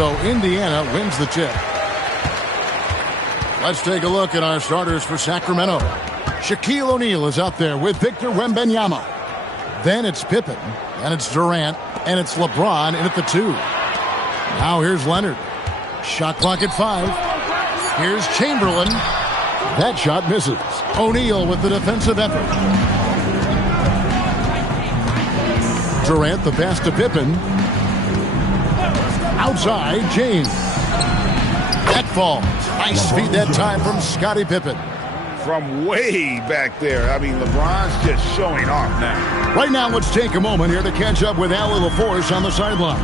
So Indiana wins the tip. Let's take a look at our starters for Sacramento. Shaquille O'Neal is out there with Victor Wembanyama. Then it's Pippen, and it's Durant, and it's LeBron in at the 2. Now here's Leonard. Shot clock at 5. Here's Chamberlain. That shot misses. O'Neal with the defensive effort. Durant, the pass to Pippen. Outside, James. That falls. Nice feed that time from Scottie Pippen. From way back there. I mean, LeBron's just showing off now. Right now, let's take a moment here to catch up with Allie LaForce on the sidelines.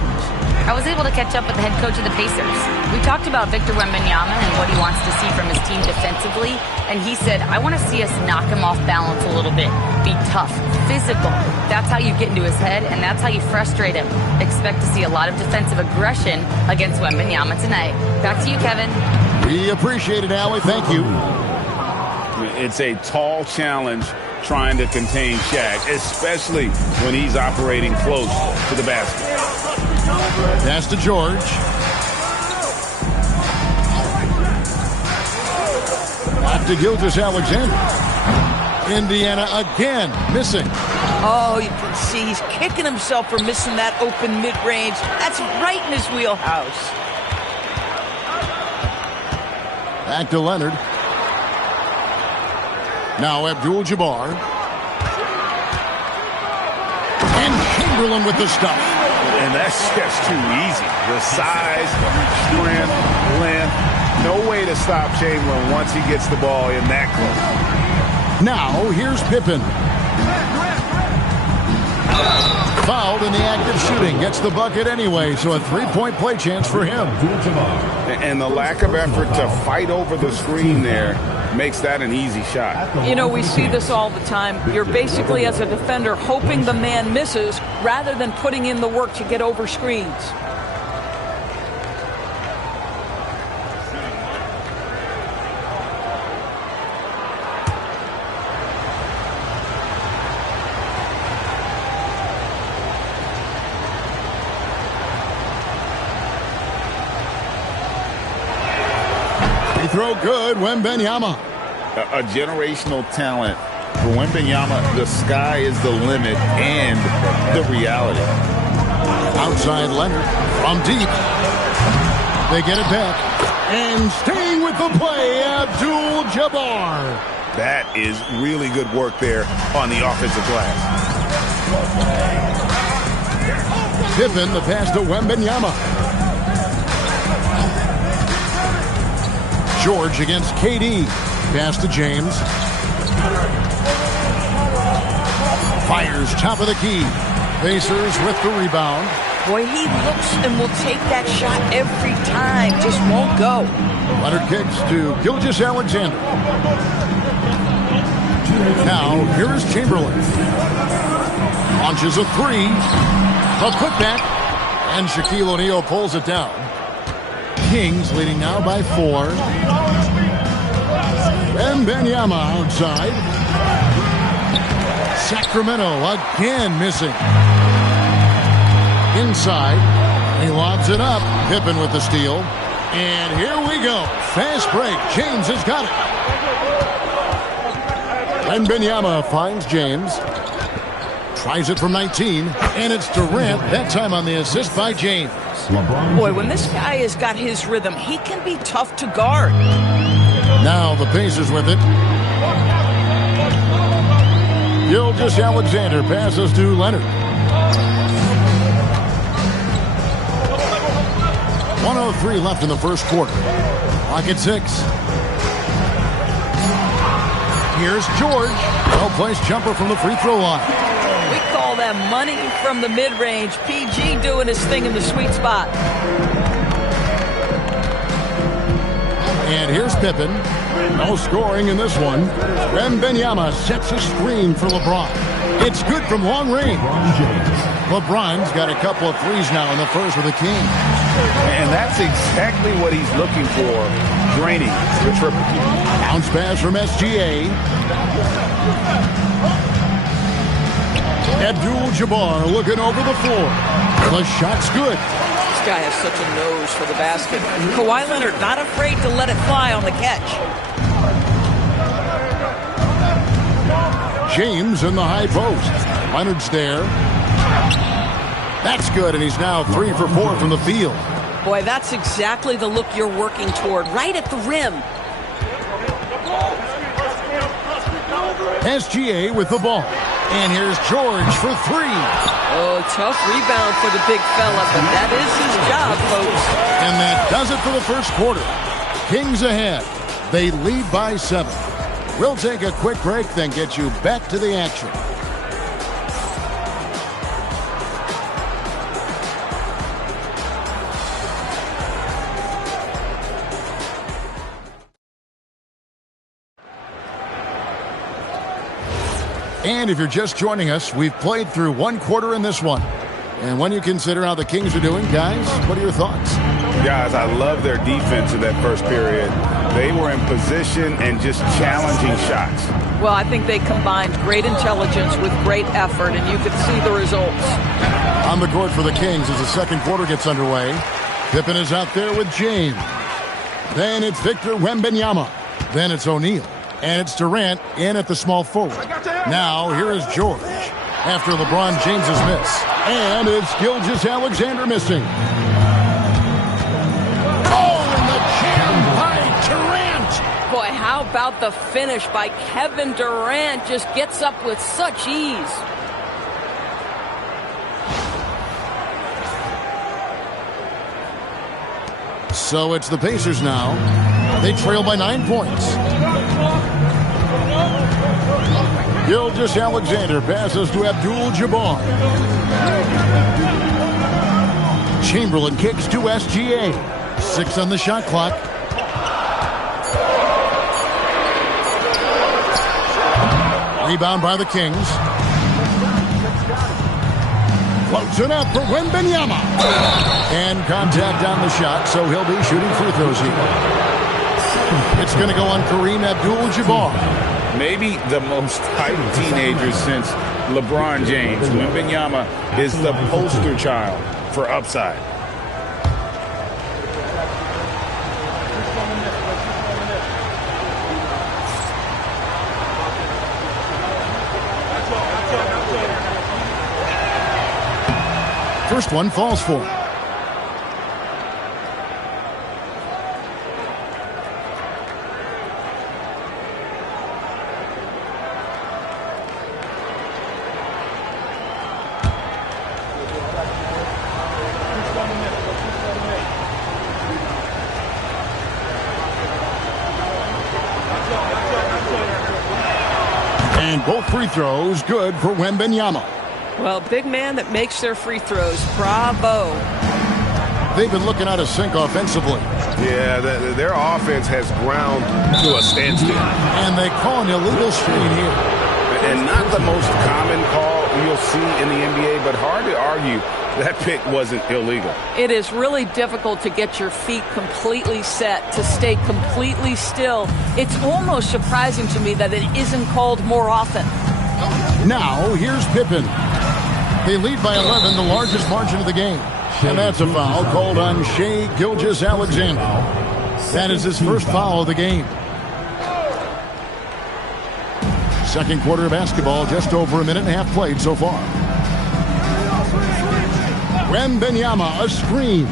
I was able to catch up with the head coach of the Pacers. We talked about Victor Wembanyama and what he wants to see from his team defensively, and he said, I want to see us knock him off balance a little bit. Be tough, physical. That's how you get into his head, and that's how you frustrate him. Expect to see a lot of defensive aggression against Wembanyama tonight. Back to you, Kevin. We appreciate it, Allie. Thank you. It's a tall challenge trying to contain Shaq, especially when he's operating close to the basket. Pass to George. Back to Gilgeous-Alexander. Indiana again missing. Oh, you can see he's kicking himself for missing that open mid-range. That's right in his wheelhouse. Back to Leonard. Now Abdul-Jabbar. And Chamberlain with the stuff. And that's just too easy. The size, strength, length. No way to stop Chamberlain once he gets the ball in that close. Now here's Pippen. Fouled in the act of shooting. Gets the bucket anyway, so a three-point play chance for him. And the lack of effort to fight over the screen there makes that an easy shot. You know, we see this all the time. You're basically, as a defender, hoping the man misses rather than putting in the work to get over screens. Throw good, Wembanyama. A generational talent. For Wembanyama, the sky is the limit and the reality. Outside Leonard from deep. They get it back. And staying with the play, Abdul-Jabbar. That is really good work there on the offensive glass. Pippen, the pass to Wembanyama. George against KD. Pass to James. Fires top of the key. Pacers with the rebound. Boy, he looks and will take that shot every time. Just won't go. Leonard kicks to Gilgeous-Alexander. Now, here's Chamberlain. Launches a three. A putback. And Shaquille O'Neal pulls it down. Kings leading now by 4. Wembanyama outside. Sacramento again missing. Inside. He lobs it up. Pippen with the steal. And here we go. Fast break. James has got it. Wembanyama finds James. Tries it from 19. And it's Durant. That time on the assist by James. Boy, when this guy has got his rhythm, he can be tough to guard. Now the Pacers with it. Gilgeous-Alexander passes to Leonard. 1:03 left in the first quarter. Clock at 6. Here's George. Well-placed jumper from the free throw line. We call that money from the mid-range. PG doing his thing in the sweet spot. And here's Pippen. No scoring in this one. Wembanyama sets a screen for LeBron. It's good from long range. LeBron's got a couple of threes now in the first with the Kings. And that's exactly what he's looking for. Draining the triple. Bounce pass from SGA. Abdul-Jabbar looking over the floor. The shot's good. guy has such a nose for the basket. Kawhi Leonard not afraid to let it fly on the catch. James in the high post. Leonard's there. That's good, and he's now 3 for 4 from the field. Boy, that's exactly the look you're working toward, right at the rim. SGA with the ball. And here's George for 3. Oh, tough rebound for the big fella, but that is his job, folks. And that does it for the first quarter. Kings ahead. They lead by 7. We'll take a quick break, then get you back to the action. And if you're just joining us, we've played through 1 quarter in this one. And when you consider how the Kings are doing, guys, what are your thoughts? Guys, I love their defense in that first period. They were in position and just challenging shots. Well, I think they combined great intelligence with great effort, and you could see the results. On the court for the Kings as the second quarter gets underway. Pippen is out there with James. Then it's Victor Wembanyama. Then it's O'Neal. And it's Durant in at the small forward. Now, here is George after LeBron James's miss. And it's Gilgeous-Alexander missing. Oh, and the jam by Durant. Boy, how about the finish by Kevin Durant? Just gets up with such ease. So it's the Pacers now. They trail by 9 points. Gilgeous-Alexander passes to Abdul-Jabbar. Chamberlain kicks to SGA. 6 on the shot clock. Rebound by the Kings. Floats it up for Wembanyama. And contact on the shot, so he'll be shooting free throws here. It's going to go on Kareem Abdul-Jabbar. Maybe the most hyped teenager since LeBron James. Wembanyama is the poster child for upside. First one falls for him. And both free throws good for Wembanyama. Well, big man that makes their free throws. Bravo. They've been looking out of sync offensively. Yeah, their offense has ground to a standstill. And they call an illegal screen here. And not the most common call you'll see in the NBA, but hard to argue that pick wasn't illegal. It is really difficult to get your feet completely set, to stay completely still. It's almost surprising to me that it isn't called more often. Now, here's Pippen. They lead by 11, the largest margin of the game. And that's a foul called on Shai Gilgeous-Alexander. That is his first foul of the game. Second quarter of basketball, just over a minute and a half played so far. Wembanyama, a screen.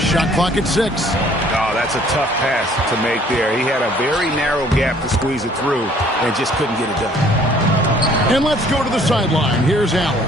Shot clock at 6. Oh, that's a tough pass to make there. He had a very narrow gap to squeeze it through and just couldn't get it done. And let's go to the sideline. Here's Allen.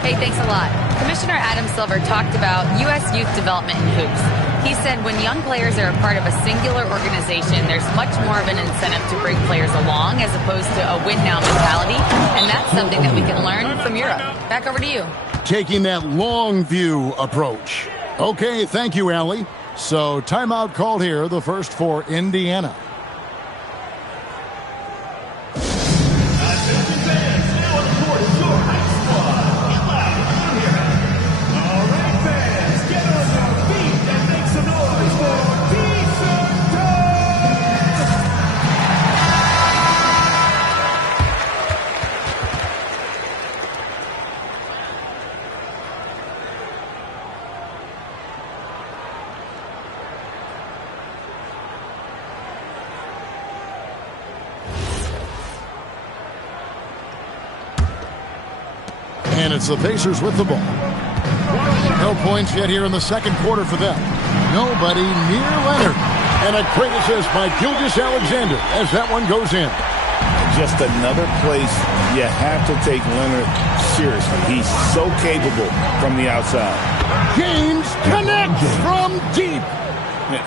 Hey, thanks a lot. Commissioner Adam Silver talked about U.S. youth development in hoops. He said when young players are a part of a singular organization, there's much more of an incentive to bring players along as opposed to a win-now mentality. And that's something that we can learn from Europe. Back over to you. Taking that long view approach. Okay, thank you, Allie. So timeout called here, the first for Indiana. And it's the Pacers with the ball. No points yet here in the second quarter for them. Nobody near Leonard. And a great assist by Gilgeous-Alexander as that one goes in. Just another place you have to take Leonard seriously. He's so capable from the outside. James connects from deep.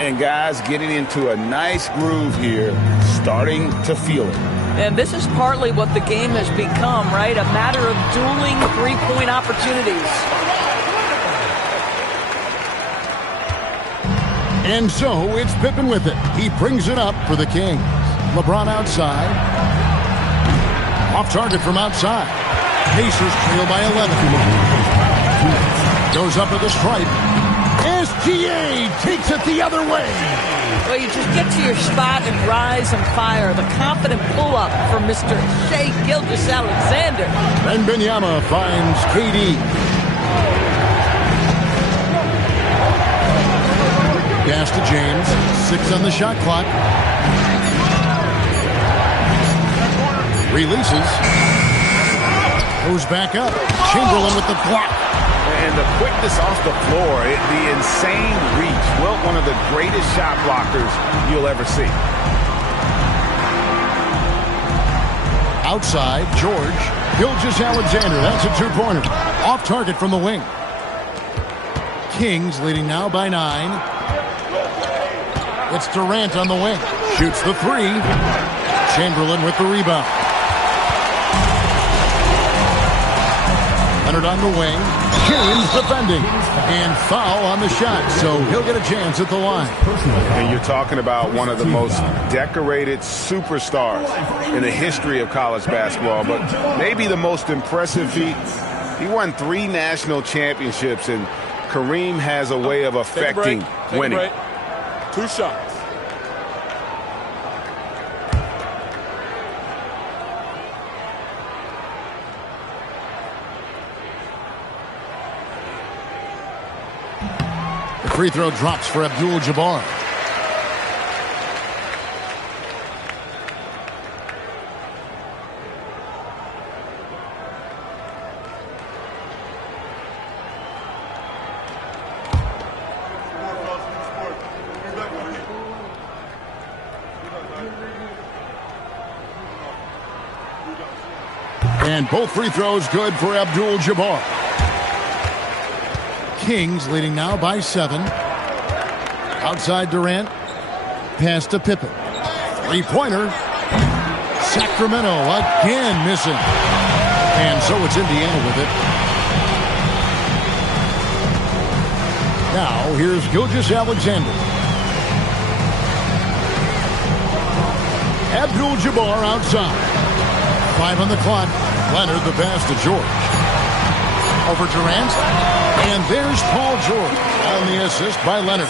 And guys getting into a nice groove here, starting to feel it. And this is partly what the game has become, right? A matter of dueling three-point opportunities. And so it's Pippen with it. He brings it up for the Kings. LeBron outside. Off target from outside. Pacers trail by 11. Goes up at the stripe. SGA takes it the other way. Well, you just get to your spot and rise and fire. The confident pull-up from Mr. Shai Gilgeous-Alexander. Wembanyama finds KD. Pass to James. 6 on the shot clock. Releases. Goes back up. Chamberlain with the block. And the quickness off the floor, the insane reach. Well, one of the greatest shot blockers you'll ever see. Outside, George. Gilgeous-Alexander. That's a two-pointer. Off target from the wing. Kings leading now by 9. It's Durant on the wing. Shoots the three. Chamberlain with the rebound. Leonard on the wing. James defending. And foul on the shot, so he'll get a chance at the line. And you're talking about one of the most decorated superstars in the history of college basketball, but maybe the most impressive feat. He won 3 national championships, and Kareem has a way of affecting winning. 2 shots. The free throw drops for Abdul-Jabbar. And both free throws good for Abdul-Jabbar. Kings leading now by 7. Outside Durant. Pass to Pippen. Three-pointer. Sacramento again missing. And so it's Indiana with it. Now here's Gilgeous-Alexander. Abdul-Jabbar outside. 5 on the clock. Leonard the pass to George. Over Durant. And there's Paul George on the assist by Leonard.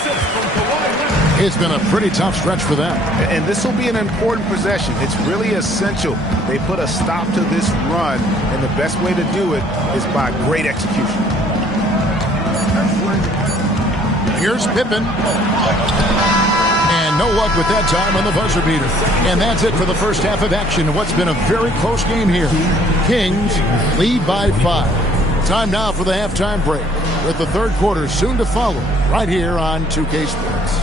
It's been a pretty tough stretch for them. And this will be an important possession. It's really essential they put a stop to this run, and the best way to do it is by great execution. Here's Pippen. And no luck with that time on the buzzer beater. And that's it for the first half of action. What's been a very close game here. Kings lead by 5. Time now for the halftime break, with the third quarter soon to follow right here on 2K Sports.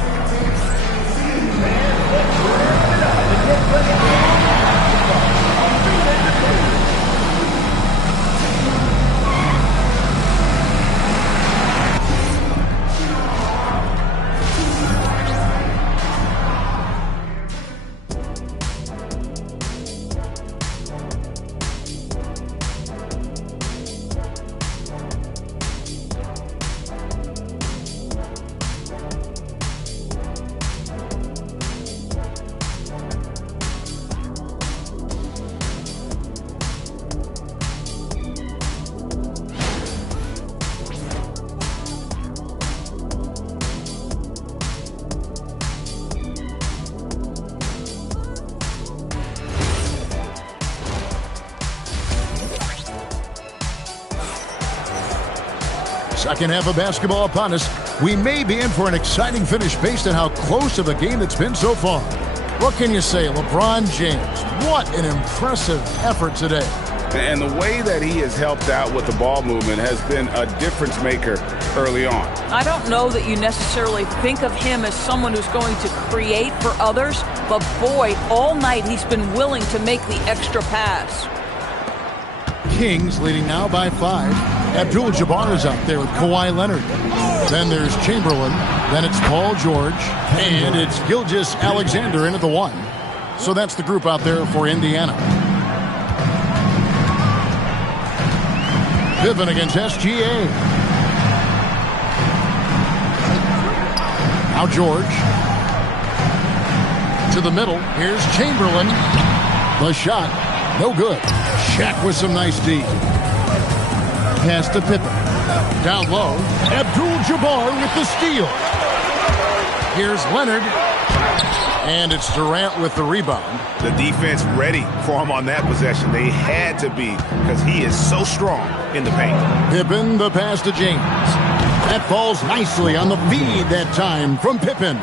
Second half of basketball upon us. We may be in for an exciting finish based on how close of a game it's been so far. What can you say, LeBron James? What an impressive effort today. And the way that he has helped out with the ball movement has been a difference maker early on. I don't know that you necessarily think of him as someone who's going to create for others, but boy, all night he's been willing to make the extra pass. Kings leading now by 5. Abdul-Jabbar is out there with Kawhi Leonard. Then there's Chamberlain. Then it's Paul George. And it's Gilgeous-Alexander in at the 1. So that's the group out there for Indiana. Pippen against SGA. Now George. To the middle. Here's Chamberlain. The shot. No good. Shaq with some nice D. Pass to Pippen. Down low. Abdul-Jabbar with the steal. Here's Leonard. And it's Durant with the rebound. The defense ready for him on that possession. They had to be because he is so strong in the paint. Pippen, the pass to James. That falls nicely on the feed that time from Pippen.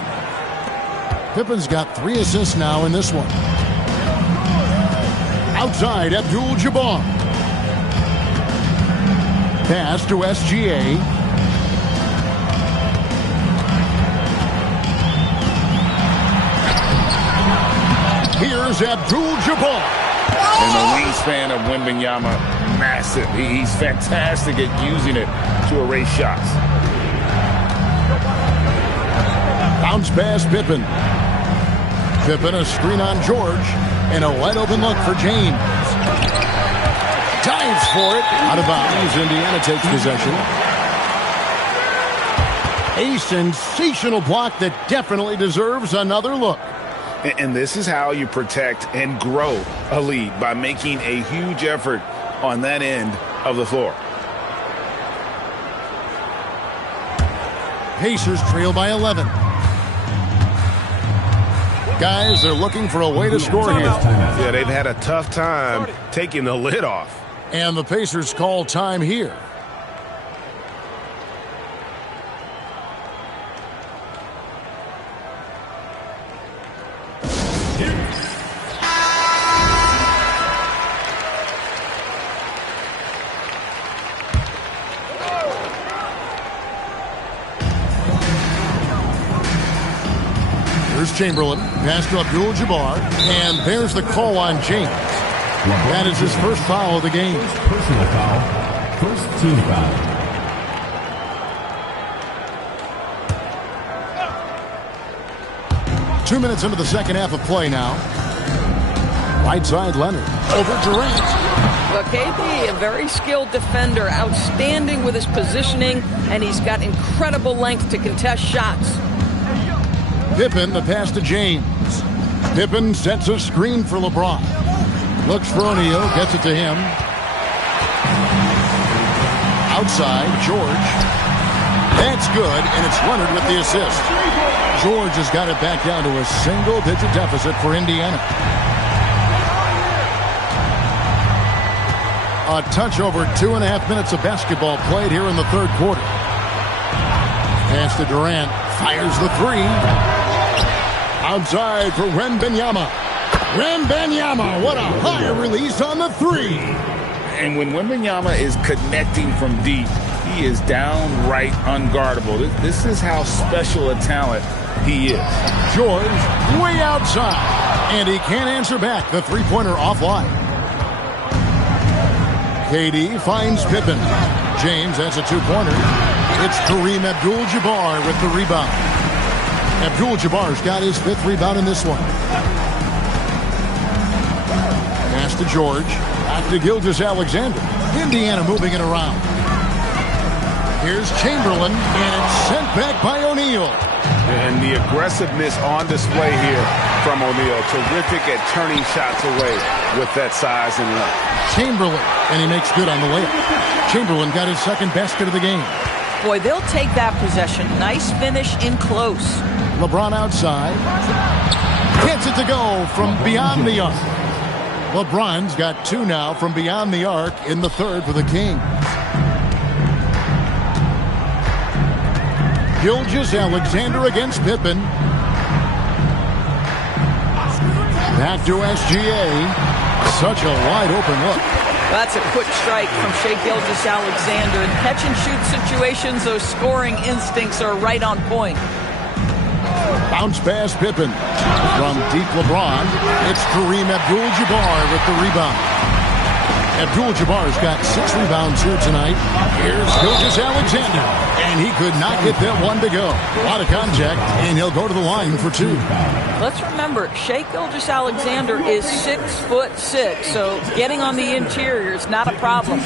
Pippen's got 3 assists now in this one. Outside, Abdul-Jabbar. Pass to SGA. Here's Abdul-Jabbar. And the wingspan of Wembanyama, massive. He's fantastic at using it to erase shots. Bounce pass Pippen. Pippen, a screen on George. And a wide open look for James. Dives for it. Out of bounds. Indiana takes possession. A sensational block that definitely deserves another look. And this is how you protect and grow a lead, by making a huge effort on that end of the floor. Pacers trail by 11. Guys, they're looking for a way to score here. Yeah, they've had a tough time taking the lid off. And the Pacers call time here. Here's Chamberlain, pass to Abdul-Jabbar, and there's the call on James. That is his first foul of the game. Personal foul. First team foul. Two minutes into the second half of play now. Right side Leonard, over Durant. Well, KD, a very skilled defender, outstanding with his positioning, and he's got incredible length to contest shots. Pippen, the pass to James. Pippen sets a screen for LeBron. Looks for O'Neal, gets it to him. Outside, George. That's good, and it's Leonard with the assist. George has got it back down to a single-digit deficit for Indiana. A touch over 2.5 minutes of basketball played here in the third quarter. Pass to Durant. Fires the 3. Outside for Wembanyama. Wembanyama, what a high release on the 3. And when Wembanyama is connecting from deep, he is downright unguardable. This is how special a talent he is. George way outside, and he can't answer back. The three-pointer offline. KD finds Pippen. James, that's a two-pointer. It's Kareem Abdul-Jabbar with the rebound. Abdul-Jabbar's got his 5th rebound in this one. Pass to George. Back to Gilgeous-Alexander. Indiana moving it around. Here's Chamberlain, and it's sent back by O'Neal. And the aggressiveness on display here from O'Neal. Terrific at turning shots away with that size and length. Chamberlain, and he makes good on the layup. Chamberlain got his 2nd basket of the game. Boy, they'll take that possession. Nice finish in close. LeBron outside. Gets it to go from beyond the arc. LeBron's got 2 now from beyond the arc in the third for the Kings. Gilgeous-Alexander against Pippen. Back to SGA. Such a wide open look. That's a quick strike from Shai Gilgeous-Alexander. In catch-and-shoot situations, those scoring instincts are right on point. Bounce pass Pippen. From deep LeBron, it's Kareem Abdul-Jabbar with the rebound. Abdul-Jabbar's got 6 rebounds here tonight. Here's Gilgeous-Alexander, and he could not get that one to go. A lot of contact, and he'll go to the line for 2. Let's remember, Shai Gilgeous-Alexander is 6'6", so getting on the interior is not a problem.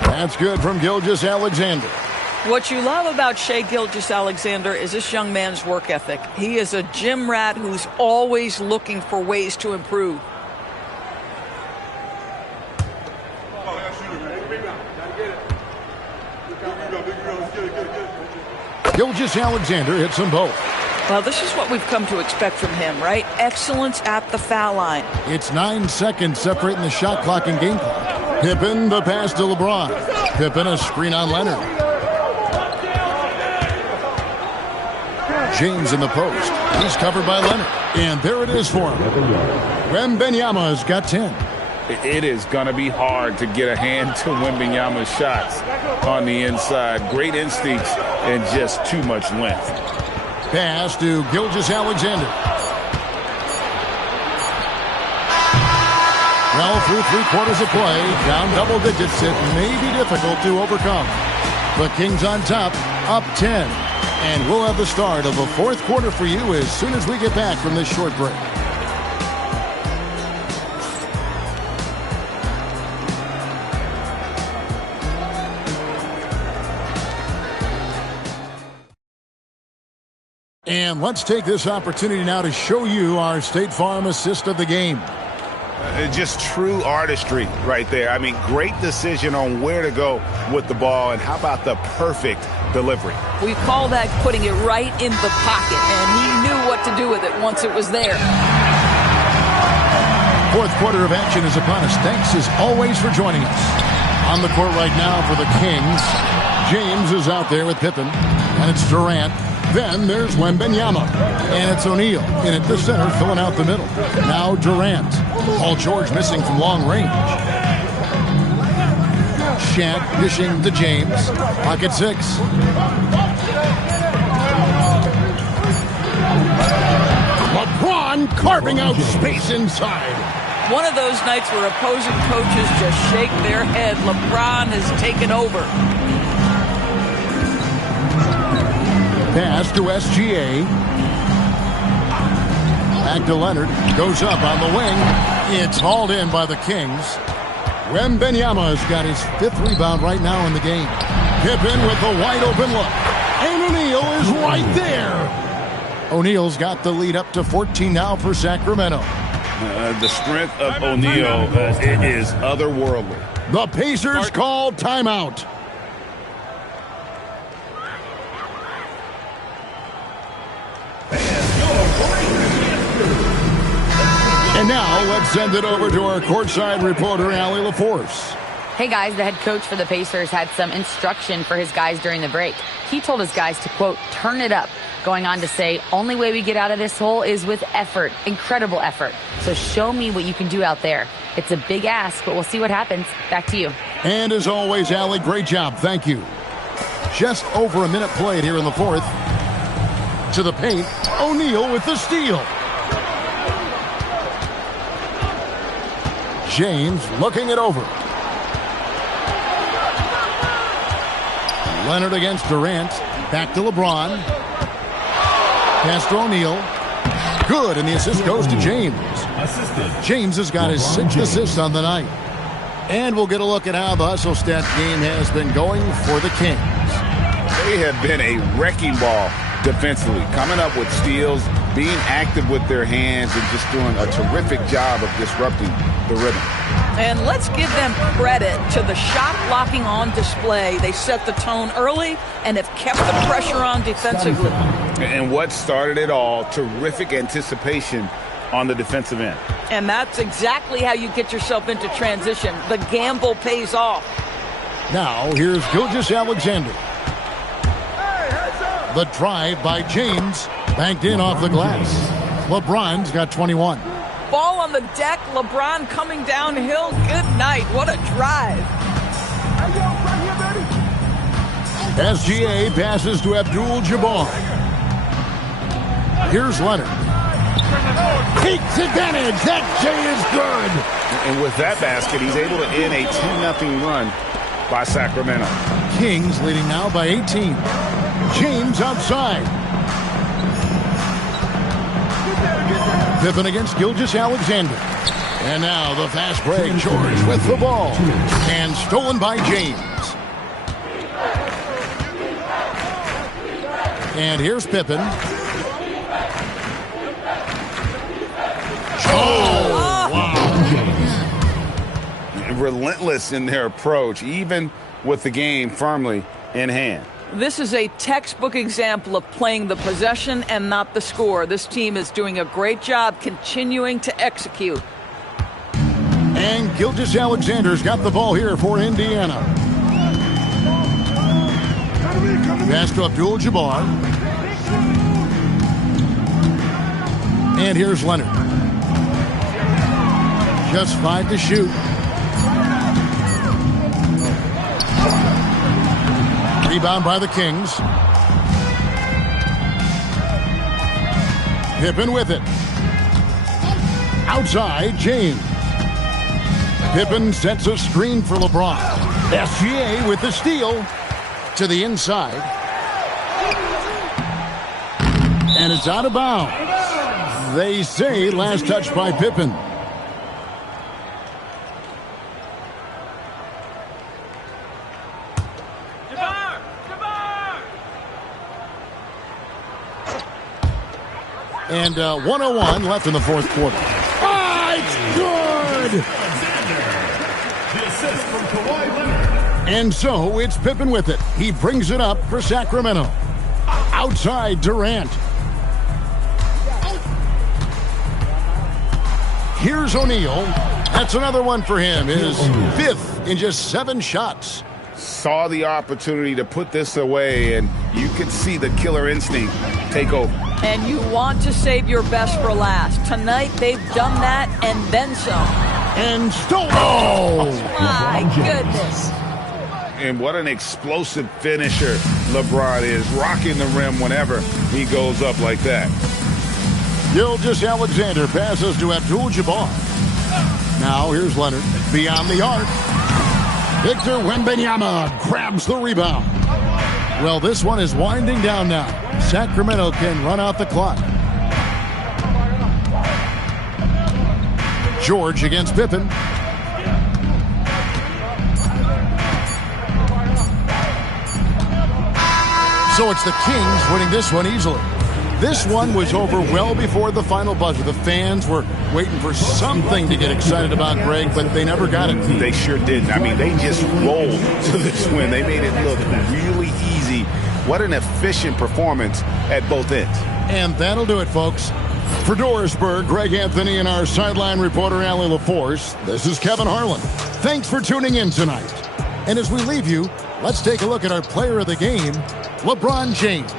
That's good from Gilgeous-Alexander. What you love about Shai Gilgeous-Alexander is this young man's work ethic. He is a gym rat who's always looking for ways to improve. Gilgeous-Alexander hits them both. Well, this is what we've come to expect from him, right? Excellence at the foul line. It's 9 seconds separating the shot clock and game clock. Pippen, the pass to LeBron. Pippen, a screen on Leonard. James in the post. He's covered by Leonard. And there it is for him. Wembanyama's got 10. It is going to be hard to get a hand to Wembanyama's shots on the inside. Great instincts and just too much length. Pass to Gilgeous-Alexander. Well, through 3/4 of play, down double digits, it may be difficult to overcome. The Kings on top, up 10. And we'll have the start of the 4th quarter for you as soon as we get back from this short break. And let's take this opportunity now to show you our State Farm assist of the game. Just true artistry right there. I mean, great decision on where to go with the ball, and how about the perfect delivery? We call that putting it right in the pocket, and he knew what to do with it once it was there. 4th quarter of action is upon us. Thanks as always for joining us. On the court right now for the Kings, James is out there with Pippen, and it's Durant. Then there's Wembanyama, and it's O'Neal in at the center, filling out the middle. Now Durant. Paul George missing from long range. Shaq dishing to James. Pocket 6. LeBron carving out space inside. One of those nights where opposing coaches just shake their head. LeBron has taken over. Pass to SGA. Back to Leonard. Goes up on the wing. It's hauled in by the Kings. Wembanyama's got his 5th rebound right now in the game. Pippen with the wide open look. And O'Neal is right there. O'Neal's got the lead up to 14 now for Sacramento. The strength of O'Neal is otherworldly. The Pacers call timeout. And now, let's send it over to our courtside reporter, Allie LaForce. Hey, guys, the head coach for the Pacers had some instruction for his guys during the break. He told his guys to, quote, turn it up, going on to say, only way we get out of this hole is with effort, incredible effort. So show me what you can do out there. It's a big ask, but we'll see what happens. Back to you. And as always, Allie, great job. Thank you. Just over a minute played here in the 4th. To the paint, O'Neal with the steal. James looking it over. Leonard against Durant. Back to LeBron. Pass to O'Neal. Good, and the assist goes to James. James has got his 6th assist on the night. And we'll get a look at how the hustle stat game has been going for the Kings. They have been a wrecking ball defensively, coming up with steals, being active with their hands, and just doing a terrific job of disrupting the rhythm. And let's give them credit to the shot blocking on display. They set the tone early and have kept the pressure on defensively. And what started it all, terrific anticipation on the defensive end. And that's exactly how you get yourself into transition. The gamble pays off. Now, here's Gilgeous-Alexander. The drive by James, banked in off the glass. LeBron's got 21. Ball on the deck, LeBron coming downhill. Good night. What a drive. SGA passes to Abdul-Jabbar. Here's Leonard. Takes advantage. That J is good. And with that basket, he's able to end a 10-0 run by Sacramento. Kings leading now by 18. James outside. Pippen against Gilgeous-Alexander. And now the fast break. George with the ball. And stolen by James. And here's Pippen. Oh, wow. Relentless in their approach, even with the game firmly in hand. This is a textbook example of playing the possession and not the score. This team is doing a great job continuing to execute. And Gilgeous-Alexander's got the ball here for Indiana. Pass to Abdul-Jabbar. And here's Leonard. Just 5 to shoot. Rebound by the Kings. Pippen with it. Outside, James. Pippen sets a screen for LeBron. SGA with the steal to the inside. And it's out of bounds. They say last touch by Pippen. And 1:01 left in the fourth quarter. Oh, it's good! And so it's Pippen with it. He brings it up for Sacramento. Outside, Durant. Here's O'Neal. That's another one for him. His 5th in just 7 shots. Saw the opportunity to put this away, and you could see the killer instinct take over. And you want to save your best for last. Tonight, they've done that and then some. And stolen. Oh, my goodness. And what an explosive finisher LeBron is, rocking the rim whenever he goes up like that. Gilgeous-Alexander passes to Abdul-Jabbar. Now here's Leonard beyond the arc. Victor Wembanyama grabs the rebound. Well, this one is winding down now. Sacramento can run out the clock. George against Pippen. So it's the Kings winning this one easily. This one was over well before the final buzzer. The fans were waiting for something to get excited about, Greg, but they never got it. They sure didn't. I mean, they just rolled to this win. They made it look really easy. What an efficient performance at both ends. And that'll do it, folks. For Dorisburg, Greg Anthony and our sideline reporter, Allie LaForce, this is Kevin Harlan. Thanks for tuning in tonight. And as we leave you, let's take a look at our player of the game, LeBron James.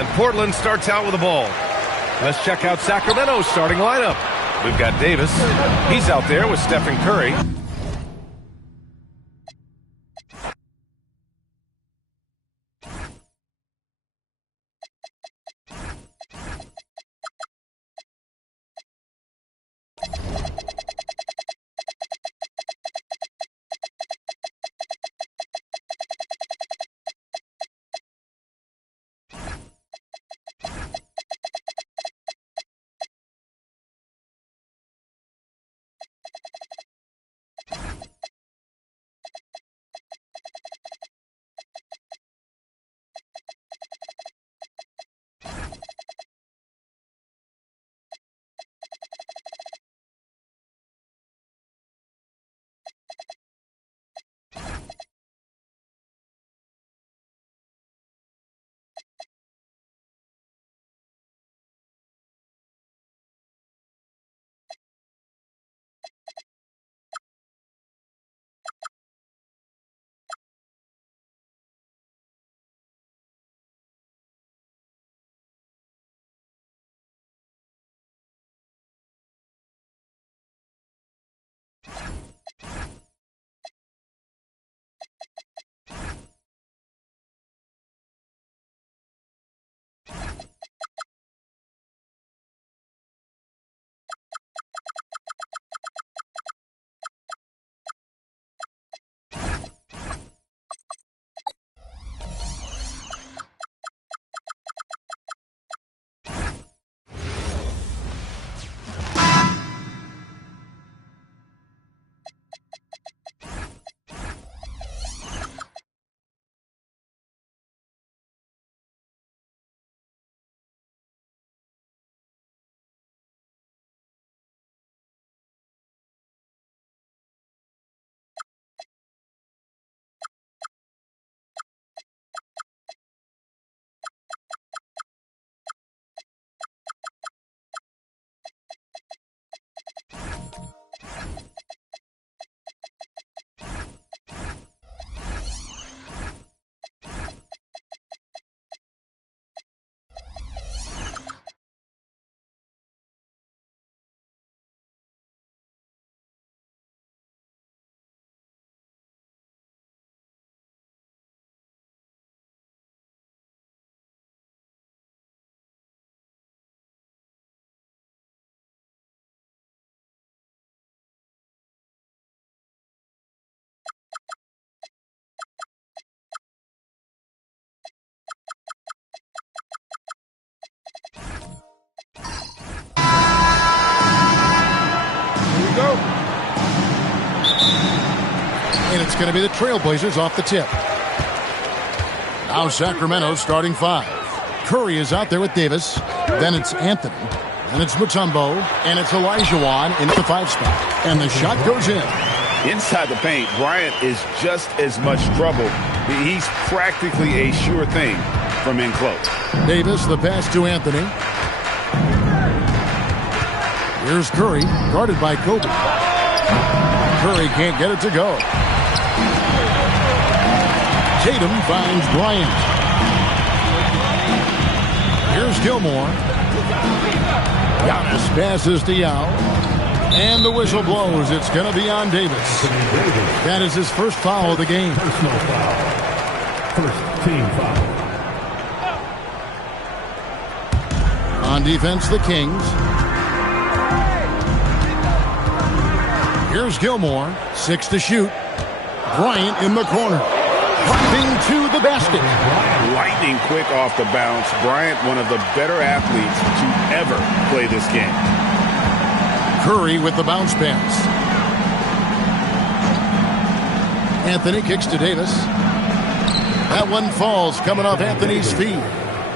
And Portland starts out with the ball. Let's check out Sacramento's starting lineup. We've got Davis. He's out there with Stephen Curry. And it's going to be the Trailblazers off the tip. Now Sacramento starting 5. Curry is out there with Davis. Then it's Anthony. And it's Mutombo. And it's Olajuwon in the 5 spot. And the shot goes in. Inside the paint, Bryant is just as much trouble. He's practically a sure thing from in close. Davis, the pass to Anthony. Here's Curry, guarded by Kobe. Curry can't get it to go. Tatum finds Bryant. Here's Gilmore. Giannis passes to Yao. And the whistle blows. It's going to be on Davis. That is his first foul of the game. Personal foul. First team foul. On defense, the Kings. Here's Gilmore. 6 to shoot. Bryant in the corner. Driving to the basket. Lightning quick off the bounce. Bryant, one of the better athletes to ever play this game. Curry with the bounce pass. Anthony kicks to Davis. That one falls coming off Anthony's feet.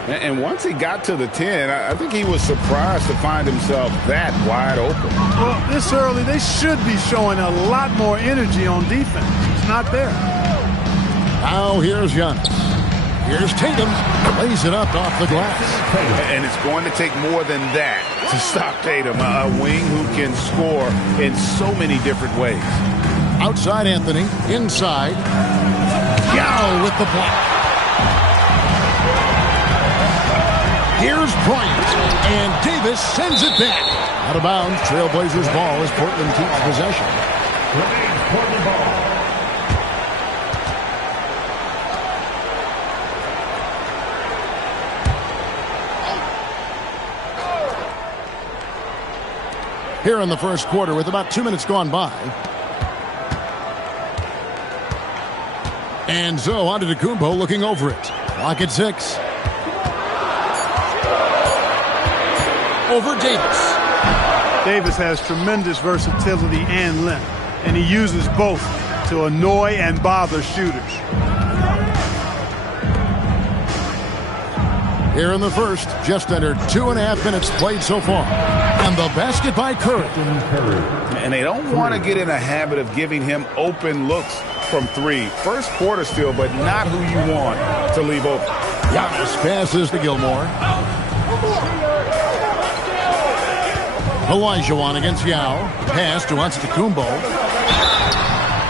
And once he got to the 10, I think he was surprised to find himself that wide open. Well, this early, they should be showing a lot more energy on defense. It's not there. Now here's Giannis. Here's Tatum. Lays it up off the glass. And it's going to take more than that to stop Tatum, a wing who can score in so many different ways. Outside Anthony. Inside. Yao with the block. Here's Bryant, and Davis sends it back. Out of bounds, Trailblazers ball as Portland keeps possession. Remains Portland ball. Here in the first quarter with about 2 minutes gone by. And so on to Antetokounmpo looking over it. Clock at 6. Over Davis. Davis has tremendous versatility and length, and he uses both to annoy and bother shooters. Here in the first, just under 2.5 minutes played so far. And the basket by Curry. And they don't want to get in a habit of giving him open looks from 3. First quarter still, but not who you want to leave open. Giannis passes to Gilmore. Olajuwon against Yao. Pass to Antetokounmpo.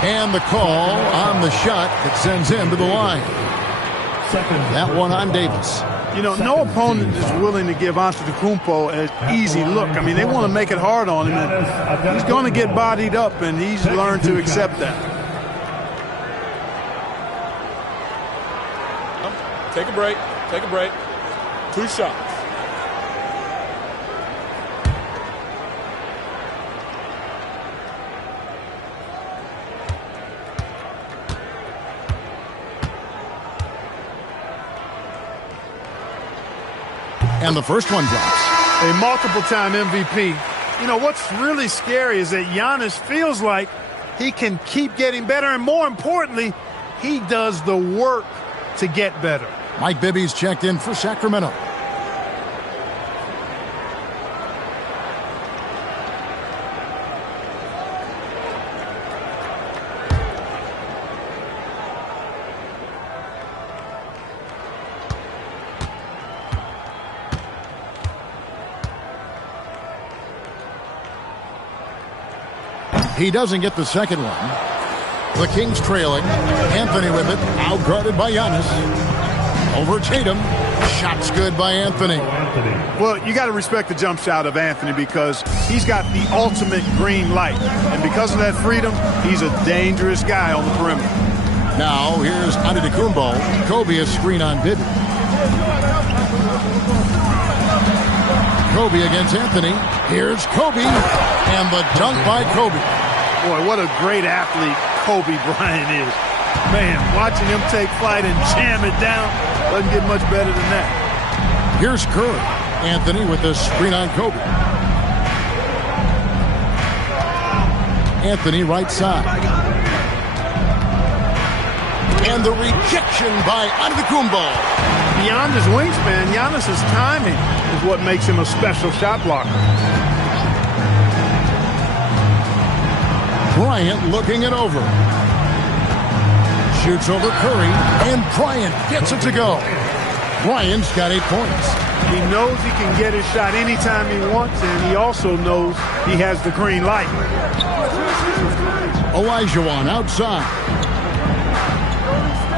And the call on the shot that sends him to the line. That one on Davis. You know, no opponent is willing to give Antetokounmpo an easy look. I mean, they want to make it hard on him, and he's going to get bodied up, and he's learned to accept that. Take a break. Take a break. 2 shots. And the first one drops. A multiple-time MVP. You know, what's really scary is that Giannis feels like he can keep getting better, and more importantly, he does the work to get better. Mike Bibby's checked in for Sacramento. He doesn't get the second one. The Kings trailing. Anthony with it. Outguarded by Giannis. Over Tatum. Shot's good by Anthony. Well, you got to respect the jump shot of Anthony because he's got the ultimate green light. And because of that freedom, he's a dangerous guy on the perimeter. Now, here's Antetokounmpo. Kobe a screen on Bibby. Kobe against Anthony. Here's Kobe. And the dunk by Kobe. Boy, what a great athlete Kobe Bryant is. Man, watching him take flight and jam it down doesn't get much better than that. Here's Curry. Anthony with the screen on Kobe. Anthony right side. And the rejection by Antetokounmpo. Beyond his wingspan, Giannis' timing is what makes him a special shot blocker. Bryant looking it over. Shoots over Curry, and Bryant gets it to go. Bryant's got 8 points. He knows he can get his shot anytime he wants, and he also knows he has the green light. Olajuwon outside.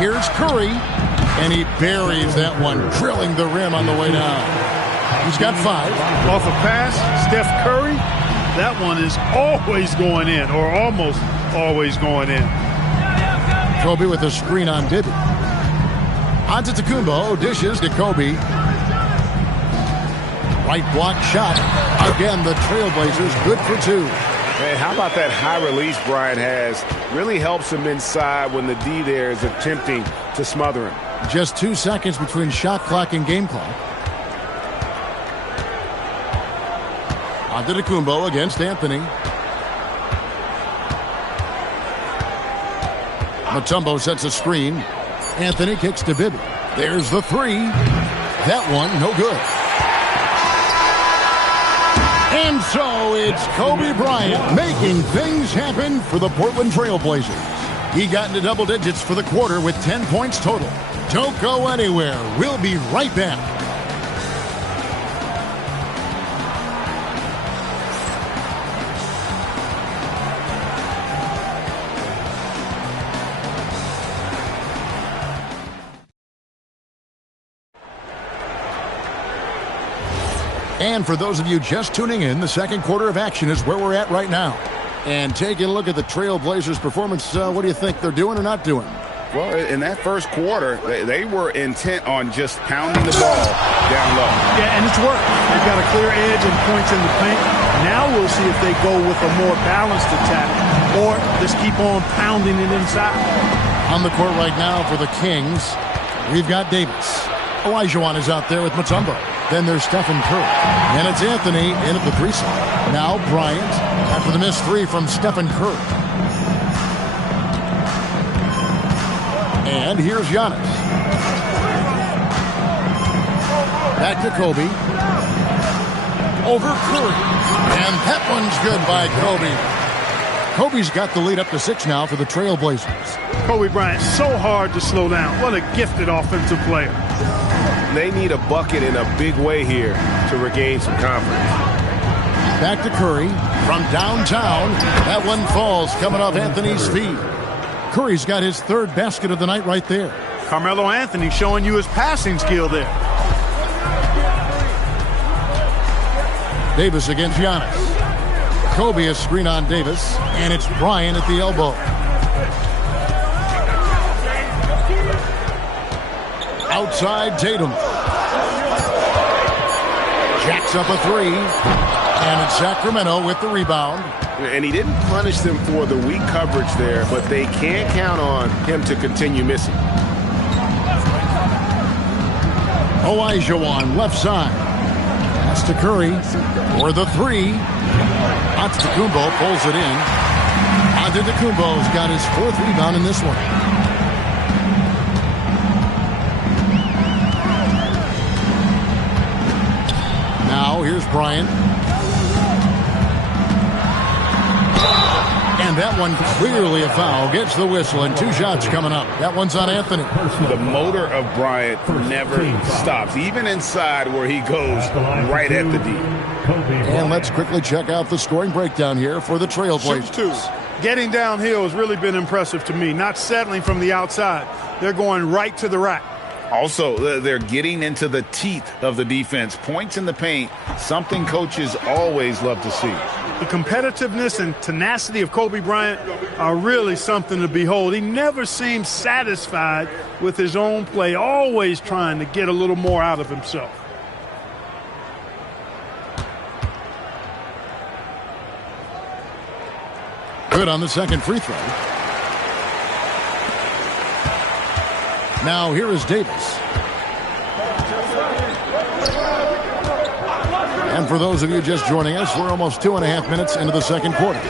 Here's Curry, and he buries that one, drilling the rim on the way down. He's got 5. Off a pass, Steph Curry, that one is always going in, or almost always going in. Kobe with a screen on Bibby. Antetokounmpo dishes to Kobe. Right block shot. Again, the Trailblazers good for 2. Man, how about that high release Bryant has? Really helps him inside when the D there is attempting to smother him. Just 2 seconds between shot clock and game clock. Antetokounmpo against Anthony. Mutombo sets a screen. Anthony kicks to Bibby. There's the 3. That one, no good. And so it's Kobe Bryant making things happen for the Portland Trailblazers. He got into double digits for the quarter with 10 points total. Don't go anywhere. We'll be right back. And for those of you just tuning in, the second quarter of action is where we're at right now. And taking a look at the Trail Blazers' performance, what do you think they're doing or not doing? Well, in that first quarter, they were intent on just pounding the ball down low. Yeah, and it's worked. They've got a clear edge and points in the paint. Now we'll see if they go with a more balanced attack or just keep on pounding it inside. On the court right now for the Kings, we've got Davis. Olajuwon is out there with Mutombo. Then there's Stephen Curry. And it's Anthony in at the 3 slot. Now Bryant after the missed 3 from Stephen Curry. And here's Giannis. Back to Kobe. Over Curry. And that one's good by Kobe. Kobe's got the lead up to 6 now for the Trail Blazers. Kobe Bryant, so hard to slow down. What a gifted offensive player. They need a bucket in a big way here to regain some confidence. Back to Curry from downtown. That one falls coming off Anthony's feet. Curry's got his 3rd basket of the night right there. Carmelo Anthony showing you his passing skill there. Davis against Giannis. Kobe is screen on Davis, and it's Bryant at the elbow. Outside Tatum. Jacks up a 3. And it's Sacramento with the rebound. And he didn't punish them for the weak coverage there, but they can't count on him to continue missing. Olajuwon left side. Pass to Curry for the 3. Antetokounmpo pulls it in. Antetokounmpo's got his 4th rebound in this one. Now here's Bryant. And that one clearly a foul. Gets the whistle and 2 shots coming up. That one's on Anthony. The motor of Bryant never stops, even inside where he goes right at the D. And let's quickly check out the scoring breakdown here for the Trail Blazers. Getting downhill has really been impressive to me. Not settling from the outside. They're going right to the rack. Also, they're getting into the teeth of the defense. Points in the paint, something coaches always love to see. The competitiveness and tenacity of Kobe Bryant are really something to behold. He never seems satisfied with his own play, always trying to get a little more out of himself. Good on the second free throw. Now here is Davis. And for those of you just joining us, we're almost 2.5 minutes into the second quarter.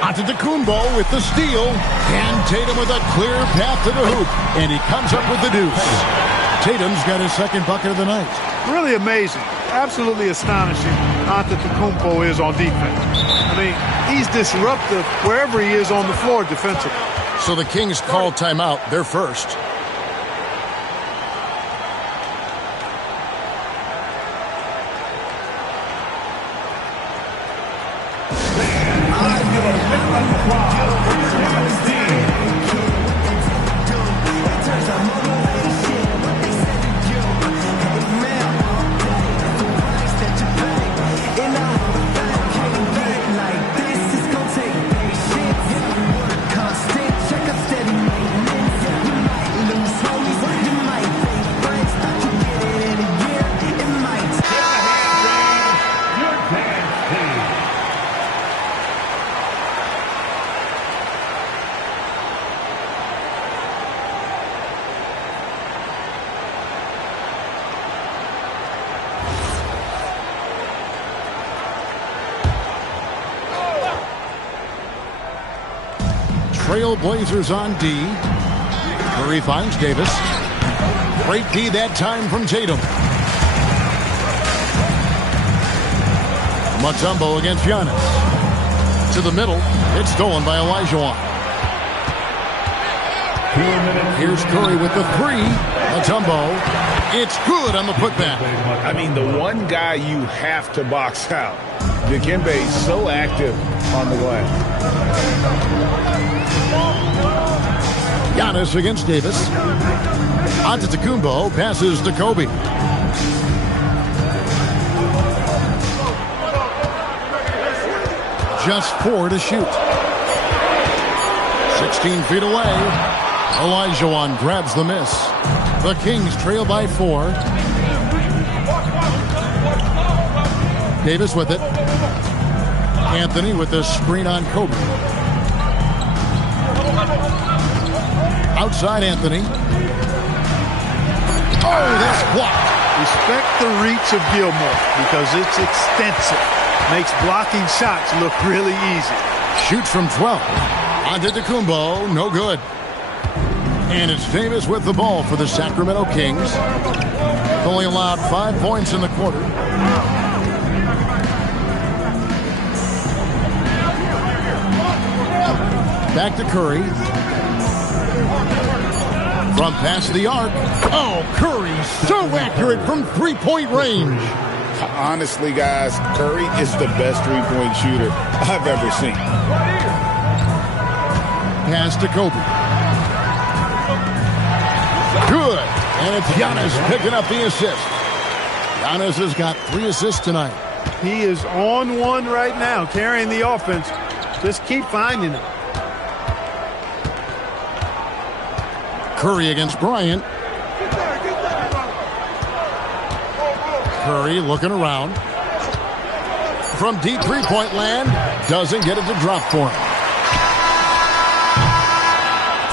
Antetokounmpo with the steal. And Tatum with a clear path to the hoop. And he comes up with the deuce. Tatum's got his 2nd bucket of the night. Really amazing. Absolutely astonishing Antetokounmpo is on defense. I mean, he's disruptive wherever he is on the floor defensively. So the Kings call timeout. They're first. Trail Blazers on D. Curry finds Davis. Great D that time from Tatum. Mutombo against Giannis. To the middle. It's stolen by Olajuwon. Here's Curry with the 3. Mutombo. It's good on the putback. I mean, the one guy you have to box out. Dikembe is so active on the glass. Giannis against Davis. Antetokounmpo passes to Kobe. just 4 to shoot. 16 feet away. Olajuwon grabs the miss. The Kings trail by 4. Davis with it. Anthony with the screen on Kobe. Outside Anthony. Oh, that's blocked. Respect the reach of Gilmore because it's extensive. Makes blocking shots look really easy. Shoots from 12. Antetokounmpo, no good. And it's Davis with the ball for the Sacramento Kings. Only allowed 5 points in the quarter. Back to Curry. From past the arc. Oh, Curry so accurate from three-point range. Honestly, guys, Curry is the best three-point shooter I've ever seen. Pass to Kobe. Good. And it's Giannis picking up the assist. Giannis has got 3 assists tonight. He is on one right now, carrying the offense. Just keep finding it. Curry against Bryant. Curry looking around. From deep three-point land. Doesn't get it to drop for him.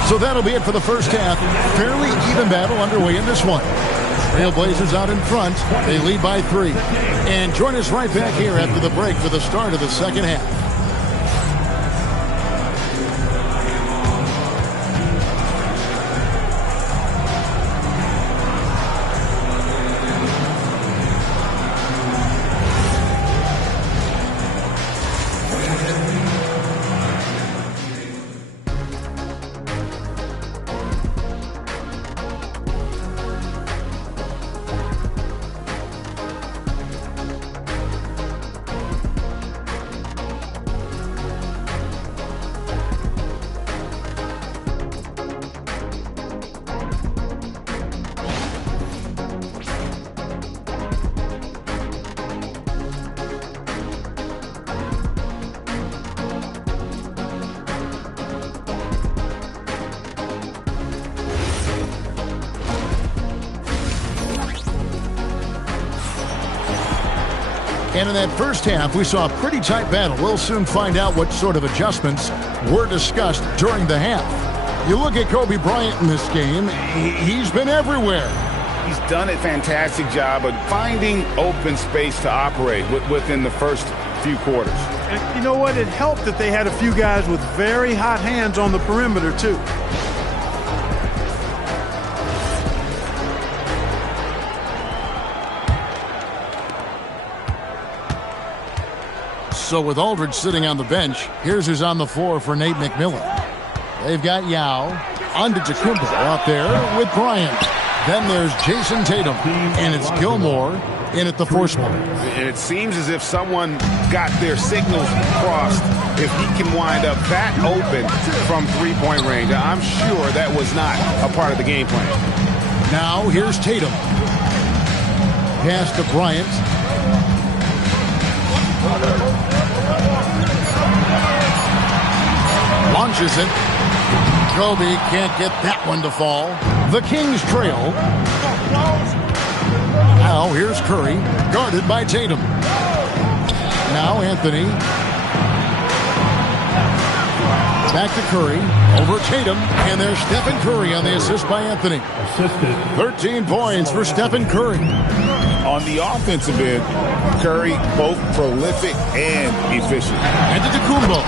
So that'll be it for the first half. Fairly even battle underway in this one. Trailblazers out in front. They lead by 3. And join us right back here after the break for the start of the second half. And in that first half, we saw a pretty tight battle. We'll soon find out what sort of adjustments were discussed during the half. You look at Kobe Bryant in this game, he's been everywhere. He's done a fantastic job of finding open space to operate within the first few quarters. And you know what? It helped that they had a few guys with very hot hands on the perimeter, too. So with Aldridge sitting on the bench, here's who's on the floor for Nate McMillan. They've got Yao, Antetokounmpo out there with Bryant. Then there's Jason Tatum, and it's Gilmore in at the 4 spot. And it seems as if someone got their signals crossed if he can wind up that open from three-point range. I'm sure that was not a part of the game plan. Now here's Tatum. Pass to Bryant. Launches it. Kobe can't get that one to fall. The Kings trail. Now here's Curry, guarded by Tatum. Now Anthony. Back to Curry, over Tatum, and there's Stephen Curry on the assist by Anthony. 13 points for Stephen Curry. On the offensive end, Curry both prolific and efficient. Antetokounmpo,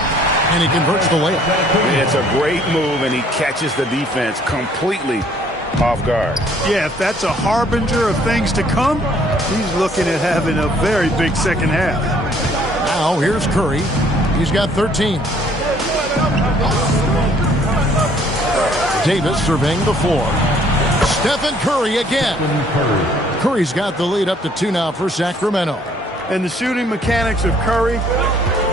and he converts the layup. It's a great move, and he catches the defense completely off guard. Yeah, if that's a harbinger of things to come, he's looking at having a very big second half. Now here's Curry. He's got 13. Davis surveying the floor. Stephen Curry again. Curry's got the lead up to 2 now for Sacramento. And the shooting mechanics of Curry,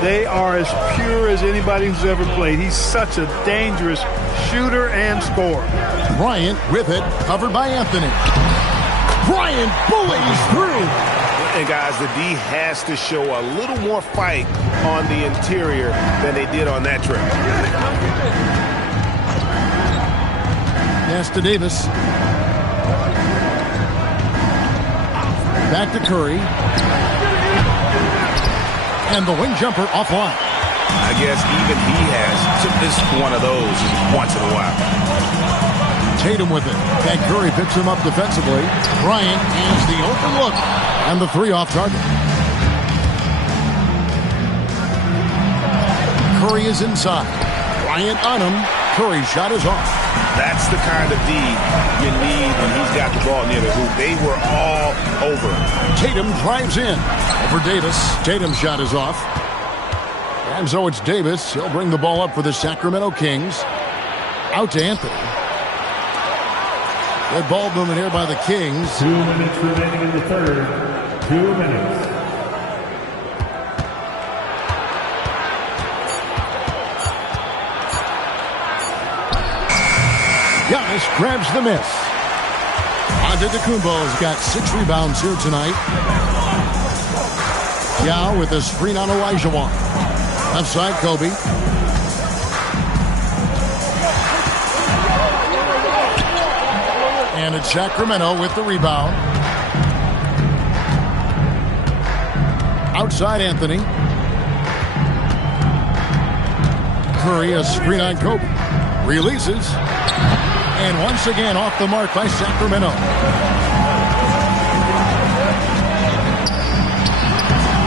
they are as pure as anybody who's ever played. He's such a dangerous shooter and scorer. Bryant with it, covered by Anthony. Bryant bullies through. And guys, the D has to show a little more fight on the interior than they did on that trip. Pass to Davis. Back to Curry. And the wing jumper offline. I guess even he has just one of those once in a while. Tatum with it. And Curry picks him up defensively. Bryant has the open look. And the three off target. Curry is inside. Bryant on him. Curry's shot is off. That's the kind of D you need when he's got the ball near the hoop. They were all over. Tatum drives in. Over Davis. Tatum's shot is off. And so it's Davis. He'll bring the ball up for the Sacramento Kings. Out to Anthony. Good ball movement here by the Kings. 2 minutes remaining in the third. 2 minutes. Giannis grabs the miss. Antetokounmpo's got 6 rebounds here tonight. Yao with a screen on Olajuwon. Left side, Kobe. And it's Sacramento with the rebound. Outside, Anthony. Curry, a screen on Kobe. Releases. And once again off the mark by Sacramento.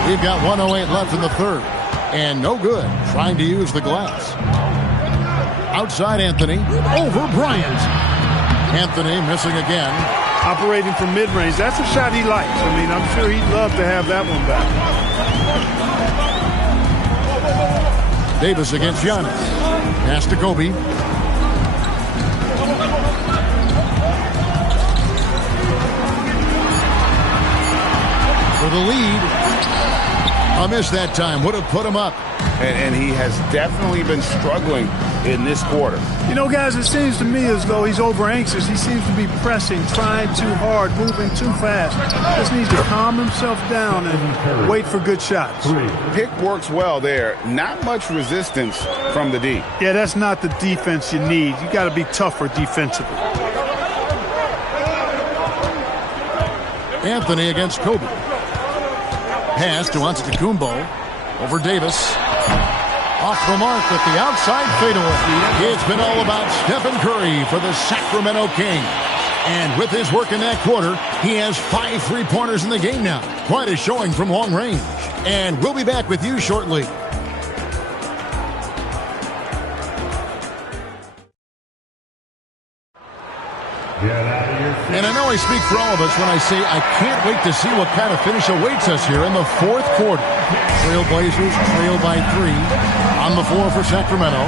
We've got 1:08 left in the third. And no good. Trying to use the glass. Outside Anthony. Over Bryant. Anthony missing again. Operating from mid-range. That's a shot he likes. I mean, I'm sure he'd love to have that one back. Davis against Giannis. Pass to Kobe. For the lead. A miss that time. Would have put him up. And he has definitely been struggling in this quarter. You know, guys, it seems to me as though he's over anxious. He seems to be pressing, trying too hard, moving too fast. Just needs to calm himself down and wait for good shots. Pick works well there. Not much resistance from the D. Yeah, that's not the defense you need. You got to be tougher defensively. Anthony against Kobe. Pass to Antetokounmpo. Over Davis. Off the mark with the outside fadeaway. It's been all about Stephen Curry for the Sacramento Kings. And with his work in that quarter, he has 5 3-pointers in the game now. Quite a showing from long range. And we'll be back with you shortly. And I know I speak for all of us when I say I can't wait to see what kind of finish awaits us here in the fourth quarter. Trailblazers trail by 3 on the floor for Sacramento.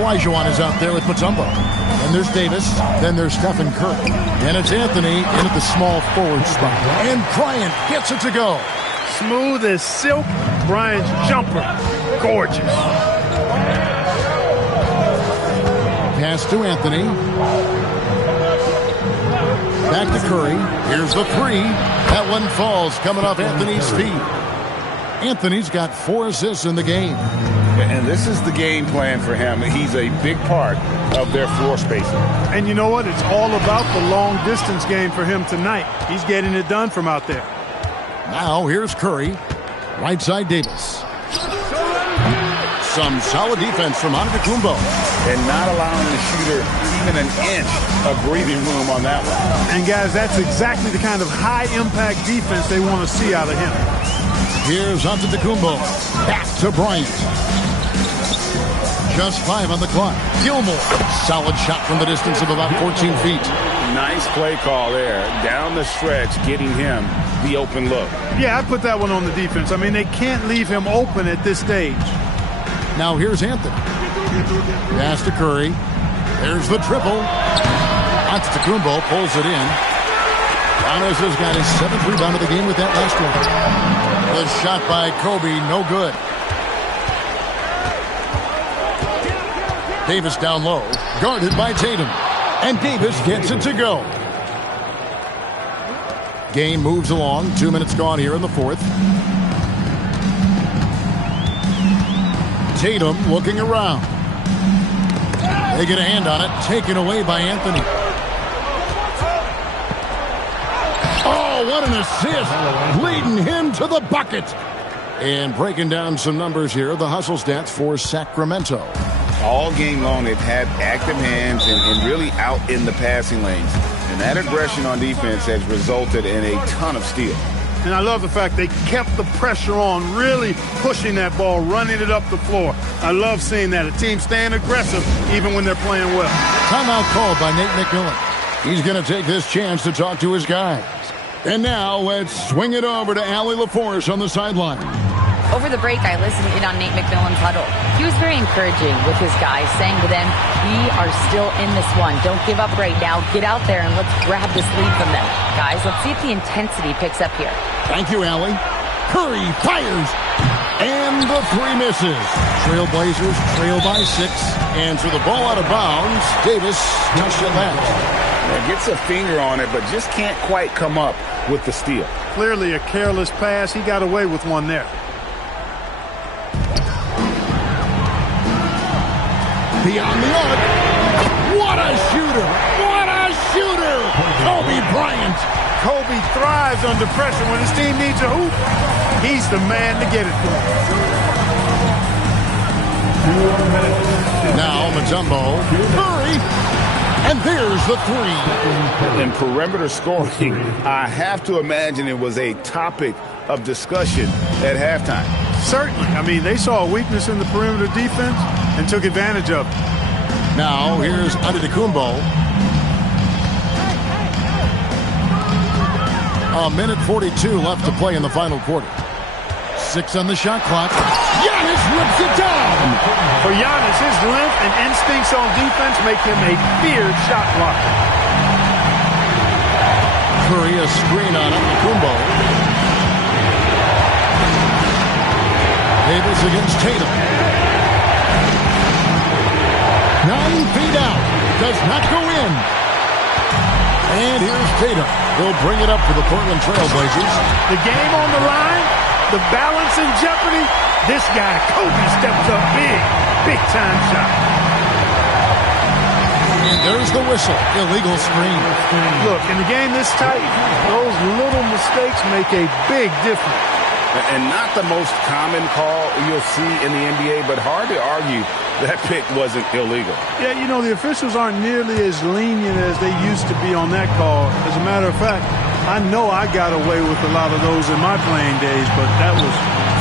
Olajuwon is out there with Mutombo. Then there's Davis. Then there's Stephen Curry. And it's Anthony in at the small forward spot. And Bryant gets it to go. Smooth as silk. Bryant's jumper. Gorgeous. Pass to Anthony. Back to Curry. Here's the 3. That one falls coming off Anthony's feet. Anthony's got 4 assists in the game. And this is the game plan for him. He's a big part of their floor spacing. And you know what? It's all about the long distance game for him tonight. He's getting it done from out there. Now here's Curry. Right side Davis. Some solid defense from Antetokounmpo. And not allowing the shooter even an inch of breathing room on that one. And guys, that's exactly the kind of high-impact defense they want to see out of him. Here's Antetokounmpo. Back to Bryant. Just 5 on the clock. Gilmore. Solid shot from the distance of about 14 feet. Nice play call there. Down the stretch, getting him the open look. Yeah, I'd put that one on the defense. I mean, they can't leave him open at this stage. Now here's Anthony. Pass to Curry. There's the triple. Antetokounmpo pulls it in. Giannis has got his 7th rebound of the game with that last one. The shot by Kobe, no good. Davis down low, guarded by Tatum. And Davis gets it to go. Game moves along. 2 minutes gone here in the fourth. Tatum looking around. They get a hand on it. Taken away by Anthony. Oh, what an assist. Leading him to the bucket. And breaking down some numbers here, the hustle stats for Sacramento. All game long, they've had active hands and really out in the passing lanes. And that aggression on defense has resulted in a ton of steals. And I love the fact they kept the pressure on, really pushing that ball, running it up the floor. I love seeing that. A team staying aggressive even when they're playing well. Timeout called by Nate McMillan. He's going to take this chance to talk to his guys. And now let's swing it over to Allie LaForce on the sideline. Over the break, I listened in on Nate McMillan's huddle. He was very encouraging with his guys, saying to them, we are still in this one. Don't give up right now. Get out there and let's grab this lead from them. Guys, let's see if the intensity picks up here. Thank you, Allie. Curry fires. And the three misses. Trailblazers trail by 6. And for the ball out of bounds, Davis touched it last. Gets a finger on it, but just can't quite come up with the steal. Clearly a careless pass. He got away with one there. Beyond the arc. What a shooter! What a shooter! Kobe Bryant. Kobe thrives under pressure when his team needs a hoop. He's the man to get it for. Now Mutombo. Curry. And there's the three. In perimeter scoring, I have to imagine it was a topic of discussion at halftime. Certainly. I mean, they saw a weakness in the perimeter defense and took advantage of it. Now, here's Antetokounmpo. A minute 42 left to play in the final quarter. 6 on the shot clock. Giannis rips it down. For Giannis, his length and instincts on defense make him a feared shot blocker. Curry, a screen on Antetokounmpo. Davis against Tatum. 9 feet out. Does not go in. And here's Tatum. He'll bring it up for the Portland Trailblazers. The game on the line. The balance in jeopardy. This guy, Kobe, steps up big. Big time shot. And there's the whistle. Illegal screen. Look, in the game this tight, those little mistakes make a big difference. And not the most common call you'll see in the NBA, but hard to argue that pick wasn't illegal. Yeah, you know, the officials aren't nearly as lenient as they used to be on that call. As a matter of fact, I know I got away with a lot of those in my playing days, but that was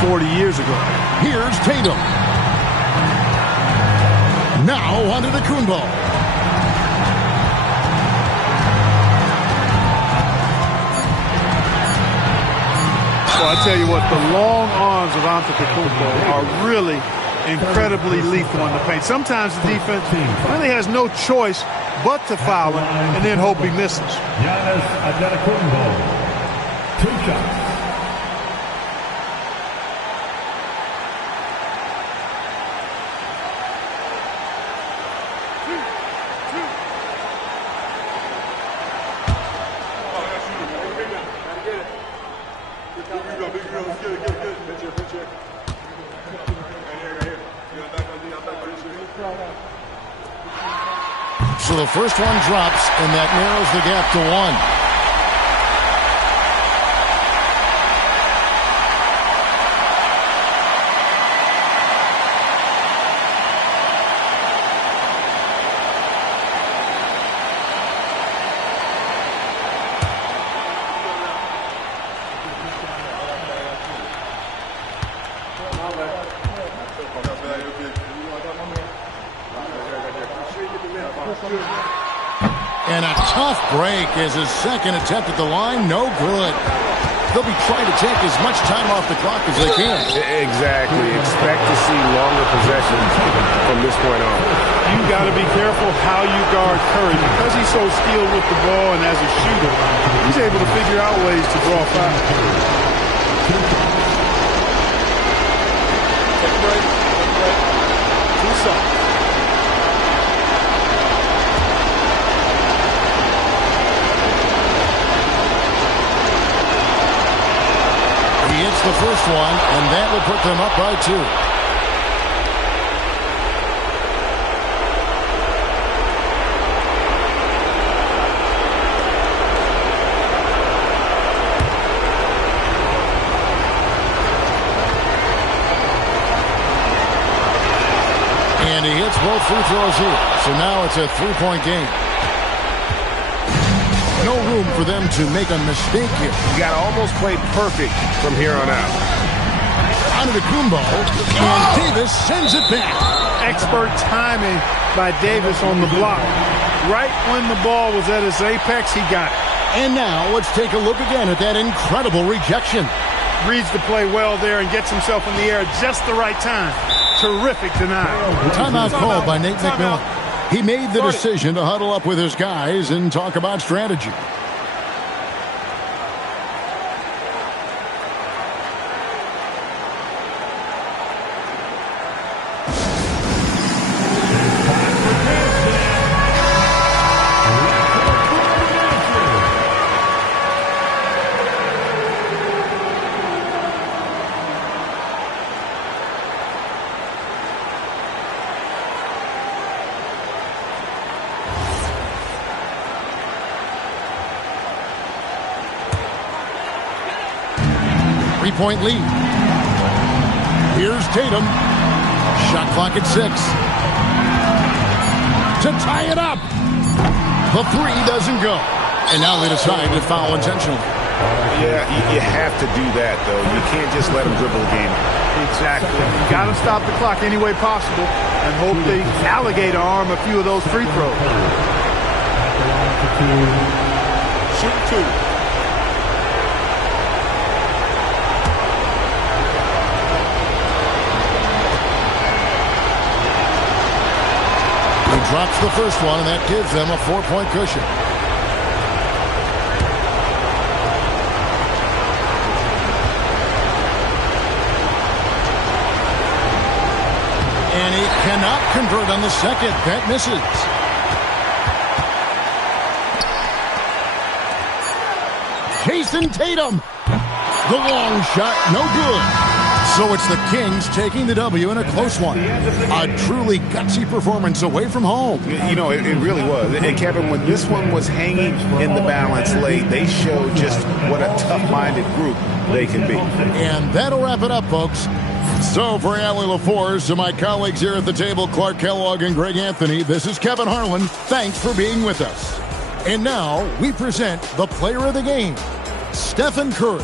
40 years ago. Here's Tatum. Now Antetokounmpo. Well, I tell you what, the long arms of Antetokounmpo are really incredibly lethal in the paint. Sometimes the defense really has no choice but to foul him and then hope he misses. Giannis Antetokounmpo, 2 shots. So the first one drops, and that narrows the gap to 1. And a tough break is his second attempt at the line. No good. They'll be trying to take as much time off the clock as they can. Exactly. Expect to see longer possessions from this point on. You got to be careful how you guard Curry. Because he's so skilled with the ball and as a shooter, he's able to figure out ways to draw fouls. Take a break. 2 shots. the first one, and that will put them up by 2. And he hits both free throws here. So now it's a 3-point game. No room for them to make a mistake here. You got to almost play perfect from here on out. Antetokounmpo, and Davis sends it back. Expert timing by Davis on the block. Right when the ball was at its apex, he got it. And now let's take a look again at that incredible rejection. Reads the play well there and gets himself in the air at just the right time. Terrific denial. Timeout called by Nate McMillan. He made the decision to huddle up with his guys and talk about strategy. Three-point lead. Here's Tatum. Shot clock at 6. To tie it up. The 3 doesn't go. And now they decide to foul intentionally. Yeah, you have to do that, though. You can't just let them dribble the game. Exactly. Got to stop the clock any way possible and hope the alligator arm a few of those free throws. Shoot 2. He drops the first one, and that gives them a 4-point cushion. And he cannot convert on the second. That misses. Jason Tatum. The long shot, no good. So it's the Kings taking the W in a close one. A truly gutsy performance away from home. You know, it really was. And Kevin, when this one was hanging in the balance late, they showed just what a tough-minded group they can be. And that'll wrap it up, folks. So for Allie LaForce, to my colleagues here at the table, Clark Kellogg and Greg Anthony, this is Kevin Harlan. Thanks for being with us. And now we present the player of the game, Stephen Curry.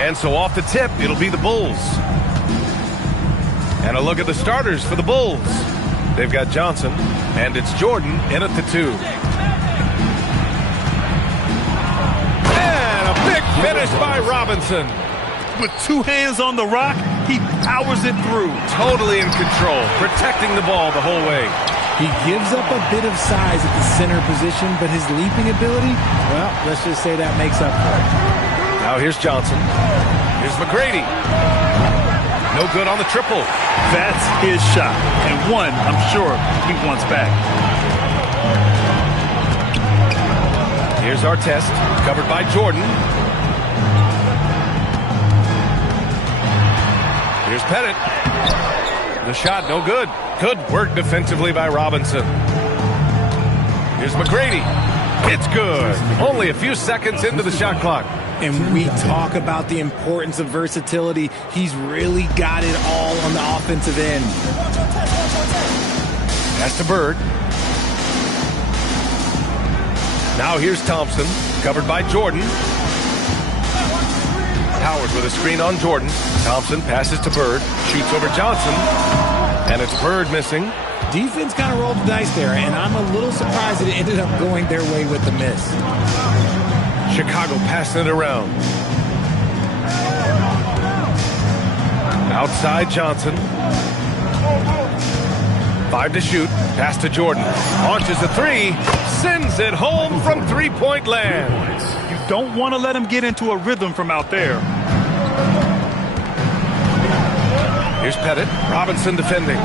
And so off the tip, it'll be the Bulls. And a look at the starters for the Bulls. They've got Johnson, and it's Jordan in at the 2. And a big finish by Robinson. With 2 hands on the rock, he powers it through. Totally in control, protecting the ball the whole way. He gives up a bit of size at the center position, but his leaping ability, well, let's just say that makes up for it. Now here's Johnson. Here's McGrady. No good on the triple. That's his shot, and one I'm sure he wants back. Here's Artest, covered by Jordan. Here's Pettit. The shot, no good. Good work defensively by Robinson. Here's McGrady. It's good. Only a few seconds into the shot clock. And we talk about the importance of versatility. He's really got it all on the offensive end. That's to Bird. Now here's Thompson, covered by Jordan. Howard with a screen on Jordan. Thompson passes to Bird, shoots over Johnson, and it's Bird missing. Defense kind of rolled the dice there, and I'm a little surprised that it ended up going their way with the miss. Chicago passing it around. Outside Johnson. 5 to shoot. Pass to Jordan. Launches a 3. Sends it home from three-point land. You don't want to let him get into a rhythm from out there. Here's Pettit. Robinson defending.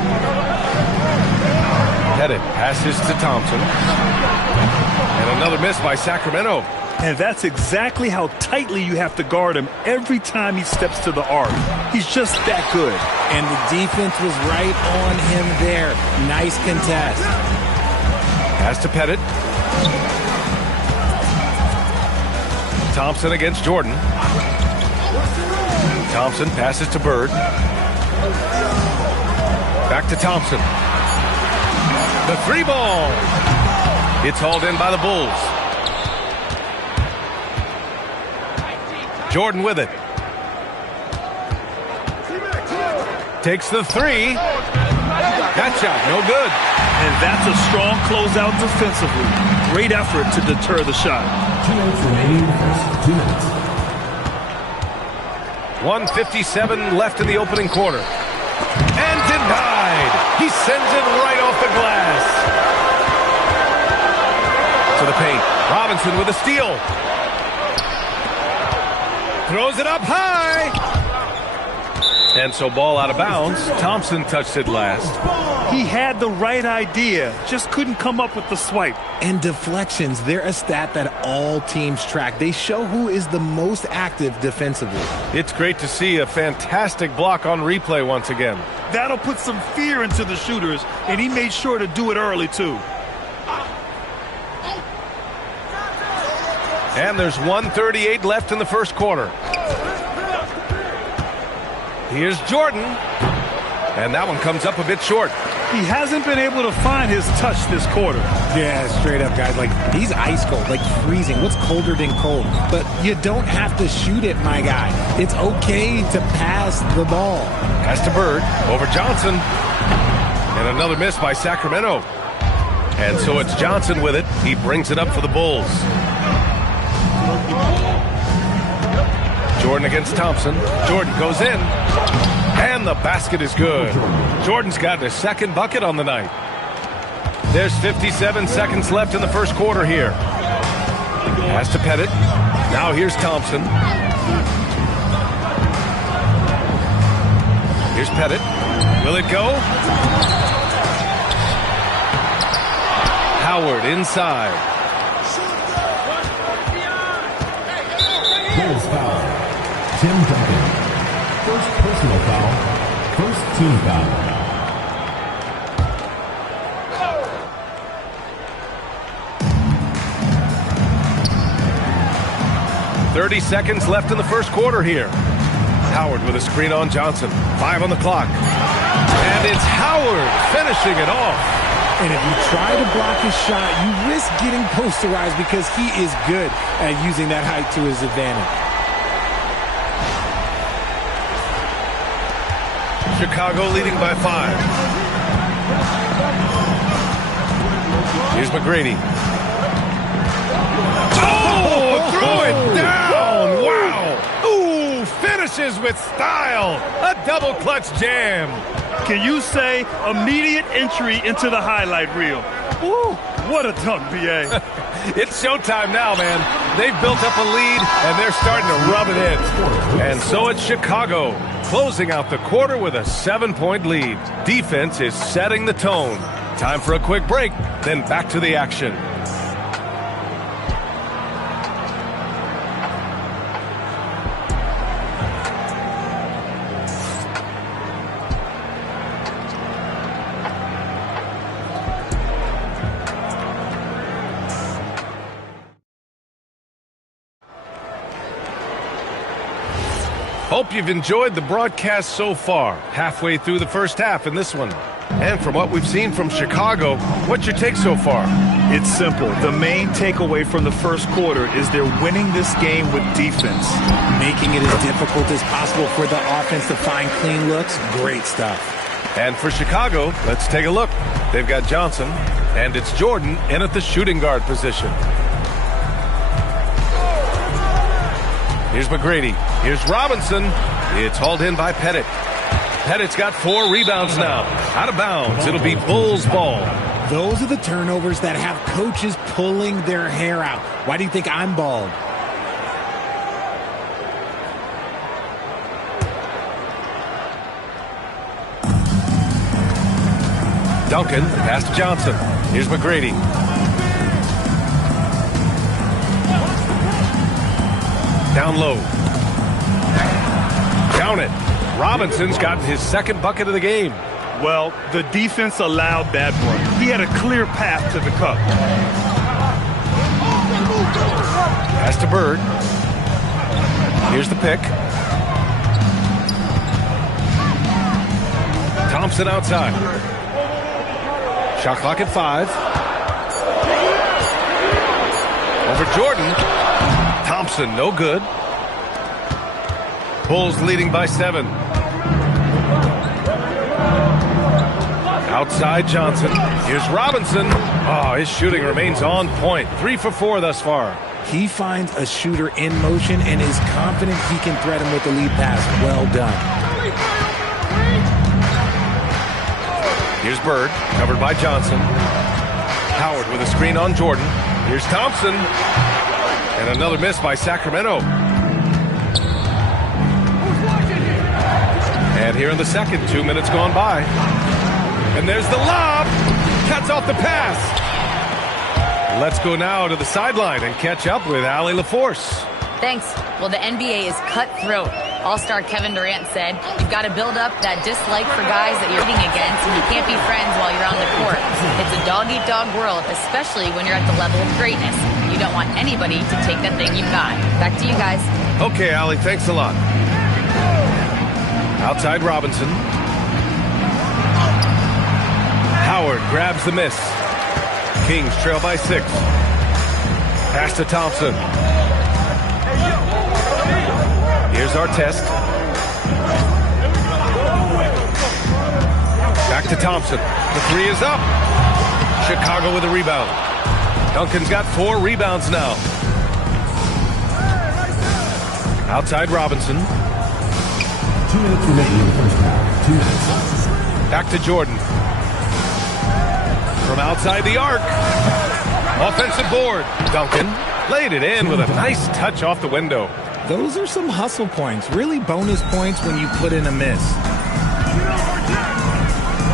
Pettit passes to Thompson. And another miss by Sacramento. And that's exactly how tightly you have to guard him every time he steps to the arc. He's just that good. And the defense was right on him there. Nice contest. Pass to Pettit. Thompson against Jordan. Thompson passes to Bird. Back to Thompson. The 3 ball. It's hauled in by the Bulls. Jordan with it. Takes the 3. That shot, no good. And that's a strong closeout defensively. Great effort to deter the shot. 1:57 left in the opening quarter. And denied. He sends it right off the glass. To the paint. Robinson with a steal. Throws it up high. And so ball out of bounds. Thompson touched it last. He had the right idea, just couldn't come up with the swipe. And deflections, they're a stat that all teams track. They show who is the most active defensively. It's great to see a fantastic block on replay once again. That'll put some fear into the shooters, and he made sure to do it early, too. And there's 1:38 left in the first quarter. Here's Jordan. And that one comes up a bit short. He hasn't been able to find his touch this quarter. Yeah, straight up, guys. Like, he's ice cold, like freezing. What's colder than cold? But you don't have to shoot it, my guy. It's okay to pass the ball. Pass to Bird. Over Johnson. And another miss by Sacramento. And so it's Johnson with it. He brings it up for the Bulls. Jordan against Thompson. Jordan goes in. And the basket is good. Jordan's got his second bucket on the night. There's 57 seconds left in the first quarter here. Pass to Pettit. Now here's Thompson. Here's Pettit. Will it go? Howard inside. Bulls foul. Tim Duncan. First personal foul. First team foul. .30 seconds left in the first quarter here. Howard with a screen on Johnson. 5 on the clock. And it's Howard finishing it off. And if you try to block his shot, you risk getting posterized because he is good at using that height to his advantage. Chicago leading by 5. Here's McGrady. Oh, throw it down. Wow. Ooh, finishes with style. A double clutch jam. Can you say immediate entry into the highlight reel? Ooh, what a dunk, B.A. It's showtime now, man. They've built up a lead, and they're starting to rub it in. And so it's Chicago, closing out the quarter with a 7-point lead. Defense is setting the tone. Time for a quick break, then back to the action. Hope you've enjoyed the broadcast so far. Halfway through the first half in this one. And from what we've seen from Chicago, what's your take so far? It's simple. The main takeaway from the first quarter is they're winning this game with defense. Making it as difficult as possible for the offense to find clean looks. Great stuff. And for Chicago, let's take a look. They've got Johnson, and it's Jordan in at the shooting guard position. Here's McGrady. Here's Robinson. It's hauled in by Pettit. Pettit's got 4 rebounds now. Out of bounds. It'll be Bulls ball. Those are the turnovers that have coaches pulling their hair out. Why do you think I'm bald? Duncan, pass to Johnson. Here's McGrady. Down low. Count it. Robinson's gotten his second bucket of the game. Well, the defense allowed that run. He had a clear path to the cup. Pass to Bird. Here's the pick. Thompson outside. Shot clock at 5. Over Jordan. Thompson, no good. Bulls leading by 7. Outside Johnson. Here's Robinson. Oh, his shooting remains on point. 3 for 4 thus far. He finds a shooter in motion and is confident he can thread him with the lead pass. Well done. Here's Bird, covered by Johnson. Howard with a screen on Jordan. Here's Thompson. And another miss by Sacramento. And here in the second, 2 minutes gone by. And there's the lob. Cuts off the pass. Let's go now to the sideline and catch up with Allie LaForce. Thanks. Well, the NBA is cutthroat. All-star Kevin Durant said, you've got to build up that dislike for guys that you're hitting against, and you can't be friends while you're on the court. It's a dog-eat-dog world, especially when you're at the level of greatness. You don't want anybody to take that thing you've got. Back to you guys. Okay, Allie, thanks a lot. Outside Robinson. Howard grabs the miss. Kings trail by 6. Pass to Thompson. Here's Artest. Back to Thompson. The 3 is up. Chicago with a rebound. Duncan's got 4 rebounds now. Outside Robinson. 2 minutes remaining in the first half. 2 minutes. Back to Jordan. From outside the arc. Offensive board. Duncan laid it in with a nice touch off the window. Those are some hustle points. Really bonus points when you put in a miss.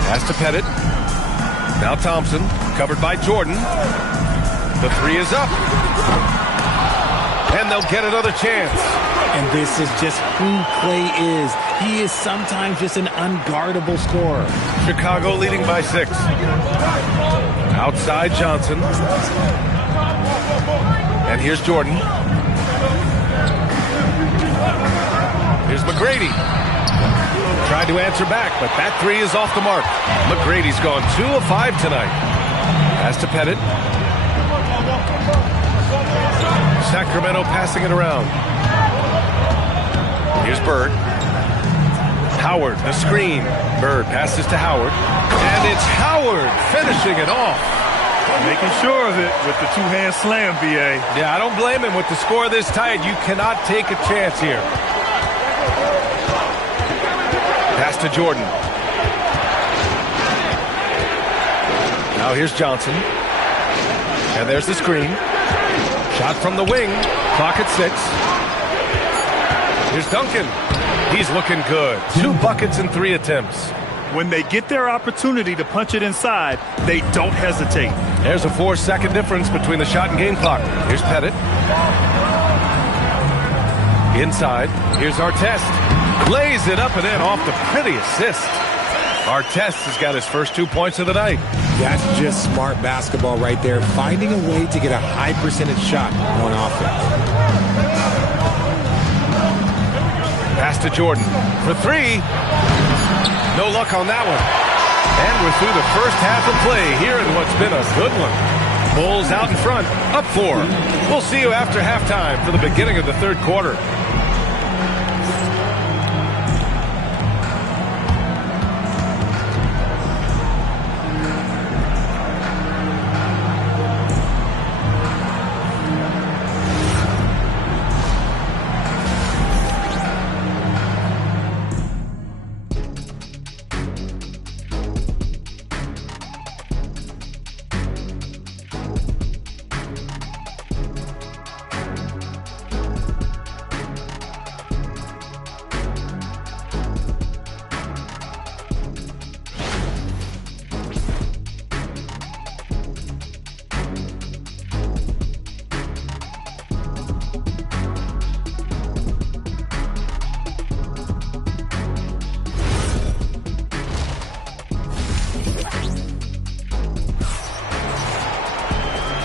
Pass to Pettit. Now Thompson, covered by Jordan. The 3 is up. And they'll get another chance. And this is just who Clay is. He is sometimes just an unguardable scorer. Chicago leading by 6. Outside Johnson. And here's Jordan. Here's McGrady. Tried to answer back, but that 3 is off the mark. McGrady's gone 2 of 5 tonight. Pass to Pettit. Sacramento passing it around. Here's Bird. Howard, the screen. Bird passes to Howard. And it's Howard finishing it off. Making sure of it with the two-hand slam, B.A. Yeah, I don't blame him. With the score this tight, you cannot take a chance here. Pass to Jordan. Now here's Johnson. And there's the screen. Shot from the wing. Clock at 6. Here's Duncan. He's looking good. 2 buckets in 3 attempts. When they get their opportunity to punch it inside, they don't hesitate. There's a 4-second difference between the shot and game clock. Here's Pettit. Inside. Here's Artest. Lays it up and in off the pretty assist. Artest has got his first 2 points of the night. That's just smart basketball right there. Finding a way to get a high percentage shot on offense. Pass to Jordan for 3. No luck on that one. And we're through the first half of play here in what's been a good one. Bulls out in front, up 4. We'll see you after halftime for the beginning of the third quarter.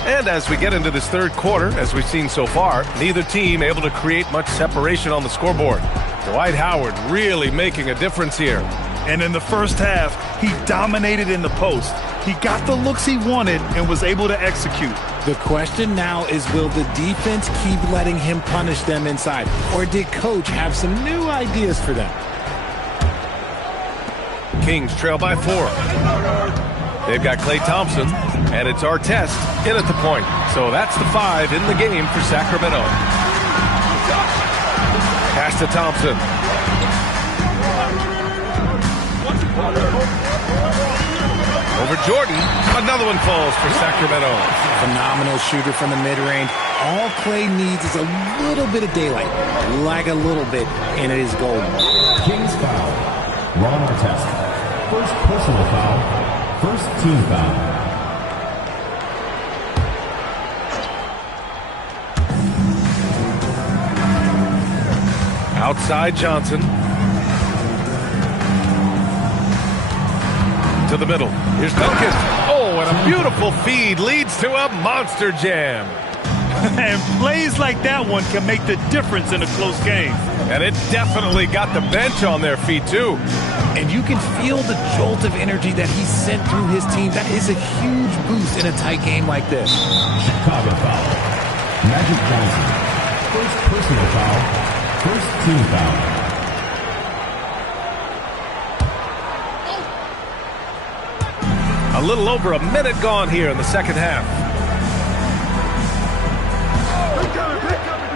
And as we get into this third quarter, as we've seen so far, neither team able to create much separation on the scoreboard. Dwight Howard really making a difference here. And in the first half, he dominated in the post. He got the looks he wanted and was able to execute. The question now is, will the defense keep letting him punish them inside? Or did Coach have some new ideas for them? Kings trail by 4. They've got Klay Thompson, and it's Artest in at the point. So that's the 5 in the game for Sacramento. Pass to Thompson. Over Jordan. Another one falls for Sacramento. Phenomenal shooter from the mid-range. All Klay needs is a little bit of daylight. Like a little bit, and it is golden. Kings foul. Ron Artest. First personal foul. First team foul. Outside Johnson. To the middle. Here's Duncan. Oh, and a beautiful feed leads to a monster jam. And plays like that one can make the difference in a close game. And it definitely got the bench on their feet, too. And you can feel the jolt of energy that he sent through his team. That is a huge boost in a tight game like this. Chicago foul. Magic Johnson. First personal foul. First team foul. A little over a minute gone here in the second half.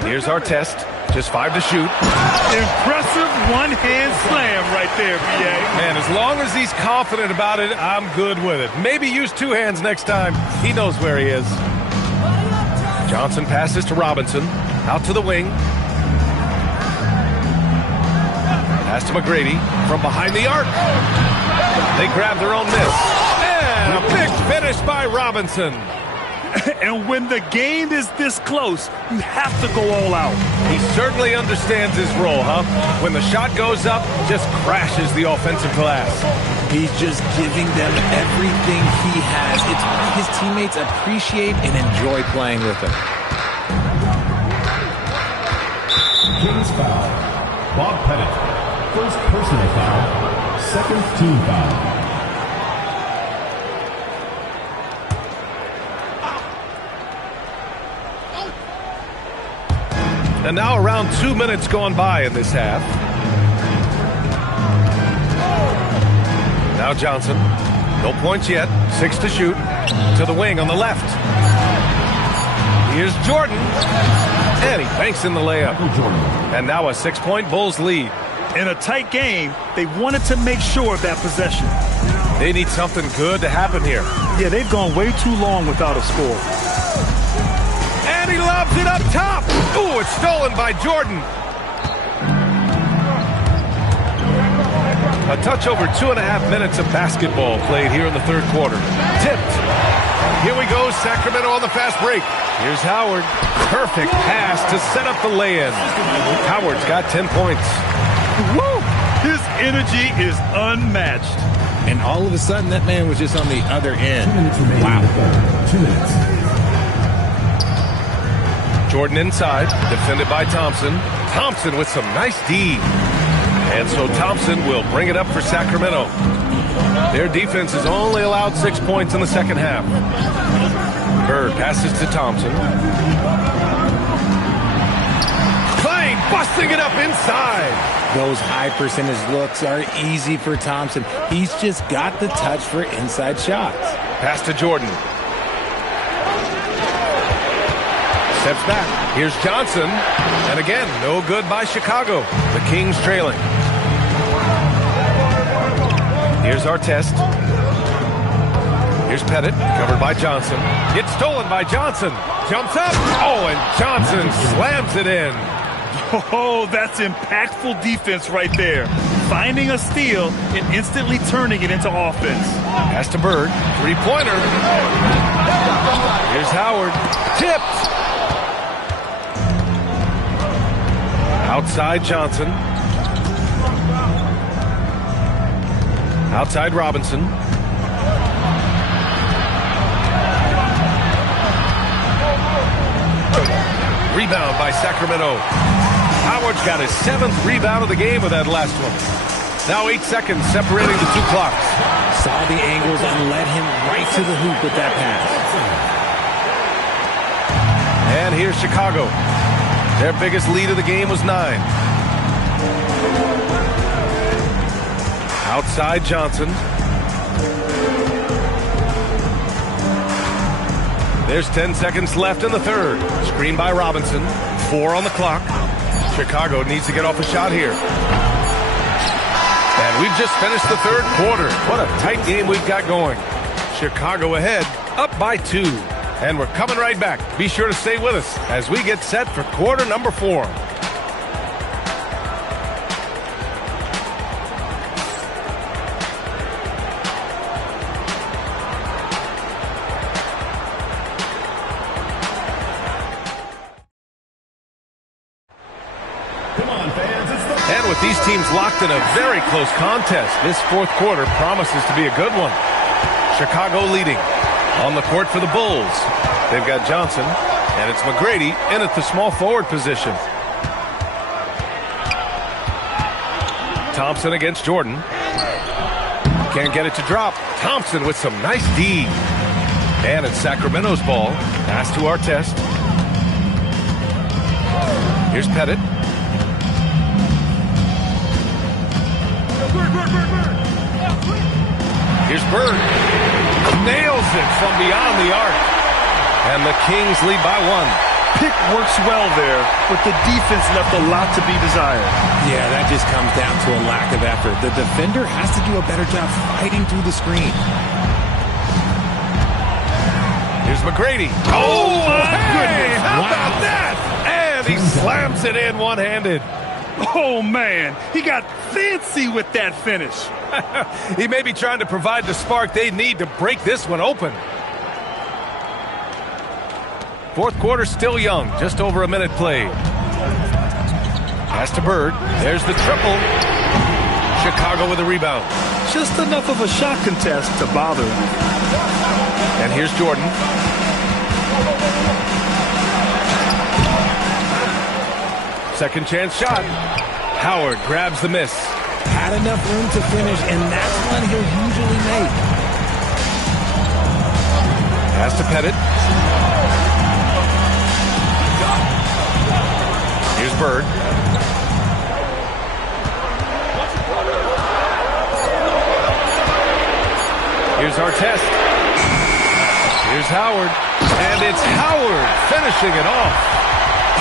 Here's Artest. Just 5 to shoot. Impressive one-hand slam right there, B.A. Man, as long as he's confident about it, I'm good with it. Maybe use 2 hands next time. He knows where he is. Johnson passes to Robinson. Out to the wing. Pass to McGrady from behind the arc. They grab their own miss. And a big finish by Robinson. And when the game is this close, you have to go all out. He certainly understands his role, huh? When the shot goes up, just crashes the offensive glass. He's just giving them everything he has. It's why his teammates appreciate and enjoy playing with him. Kings foul. Bob Pettit. First personal foul. Second team foul. And now around 2 minutes gone by in this half. Now Johnson. No points yet. 6 to shoot. To the wing on the left. Here's Jordan. And he banks in the layup. And now a 6-point Bulls lead. In a tight game, they wanted to make sure of that possession. They need something good to happen here. Yeah, they've gone way too long without a score. And he lobs it up top. Ooh, it's stolen by Jordan. A touch over 2.5 minutes of basketball played here in the third quarter. Tipped. Here we go, Sacramento on the fast break. Here's Howard. Perfect pass to set up the lay-in. Howard's got 10 points. Woo! His energy is unmatched. And all of a sudden, that man was just on the other end. 2 minutes remaining. Wow. 2 minutes. Jordan inside, defended by Thompson. Thompson with some nice D. And so Thompson will bring it up for Sacramento. Their defense has only allowed 6 points in the second half. Bird passes to Thompson. Klein busting it up inside. Those high percentage looks are easy for Thompson. He's just got the touch for inside shots. Pass to Jordan. Steps back. Here's Johnson. And again, no good by Chicago. The Kings trailing. Here's Artest. Here's Pettit, covered by Johnson. It's stolen by Johnson. Jumps up. Oh, and Johnson slams it in. Oh, that's impactful defense right there. Finding a steal and instantly turning it into offense. Pass to Bird. Three-pointer. Here's Howard. Tipped. Outside Johnson. Outside Robinson. Rebound by Sacramento. Howard's got his 7th rebound of the game with that last one. Now 8 seconds separating the two clocks. Saw the angles and led him right to the hoop with that pass. And here's Chicago. Their biggest lead of the game was 9. Outside Johnson. There's 10 seconds left in the third. Screen by Robinson. 4 on the clock. Chicago needs to get off a shot here. And we've just finished the third quarter. What a tight game we've got going. Chicago ahead, up by 2. And we're coming right back. Be sure to stay with us as we get set for quarter number 4. And with these teams locked in a very close contest, this fourth quarter promises to be a good one. Chicago leading. On the court for the Bulls. They've got Johnson, and it's McGrady in at the small forward position. Thompson against Jordan. Can't get it to drop. Thompson with some nice D. And it's Sacramento's ball. Pass to Artest. Here's Pettit. Here's Bird. Nails it from beyond the arc. And the Kings lead by 1. Pick works well there, but the defense left a lot to be desired. Yeah, that just comes down to a lack of effort. The defender has to do a better job fighting through the screen. Here's McGrady. Oh, my goodness. How about that? And he slams it in one-handed. Oh, man. He got fancy with that finish. He may be trying to provide the spark they need to break this one open. Fourth quarter still young. Just over a minute played. Pass to Bird. There's the triple. Chicago with a rebound. Just enough of a shot contest to bother him. And here's Jordan. Second chance shot. Howard grabs the miss. Had enough room to finish, and that's one he'll usually make. Pass to Pettit. Here's Bird. Howard. And it's Howard finishing it off.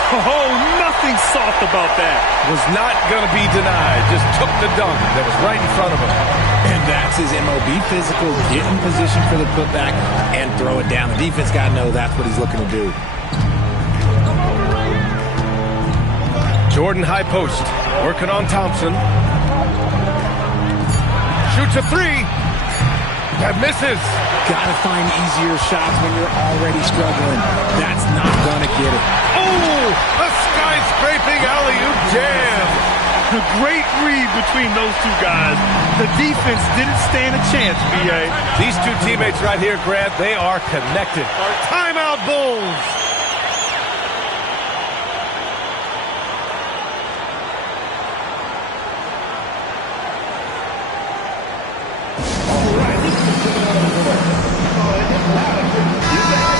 Oh, nothing soft about that. Was not going to be denied. Just took the dunk that was right in front of him. And that's his MO. Be physical, get in position for the putback, and throw it down. The defense got to know that's what he's looking to do. Jordan high post, working on Thompson. Shoots a three. That misses. Gotta find easier shots when you're already struggling. That's not gonna get it. Oh, a skyscraping alley-oop jam. A great read between those two guys. The defense didn't stand a chance, B.A. These two teammates right here, Grant, they are connected. Timeout Bulls.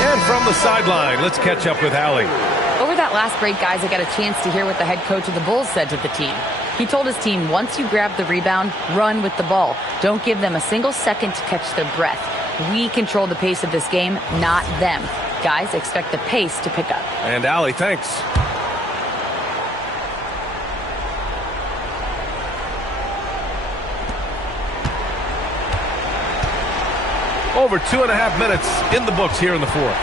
And from the sideline, let's catch up with Allie. Over that last break, guys, I got a chance to hear what the head coach of the Bulls said to the team. He told his team, once you grab the rebound, run with the ball. Don't give them a single second to catch their breath. We control the pace of this game, not them. Guys, expect the pace to pick up. And Allie, thanks. Over 2.5 minutes in the books here in the fourth.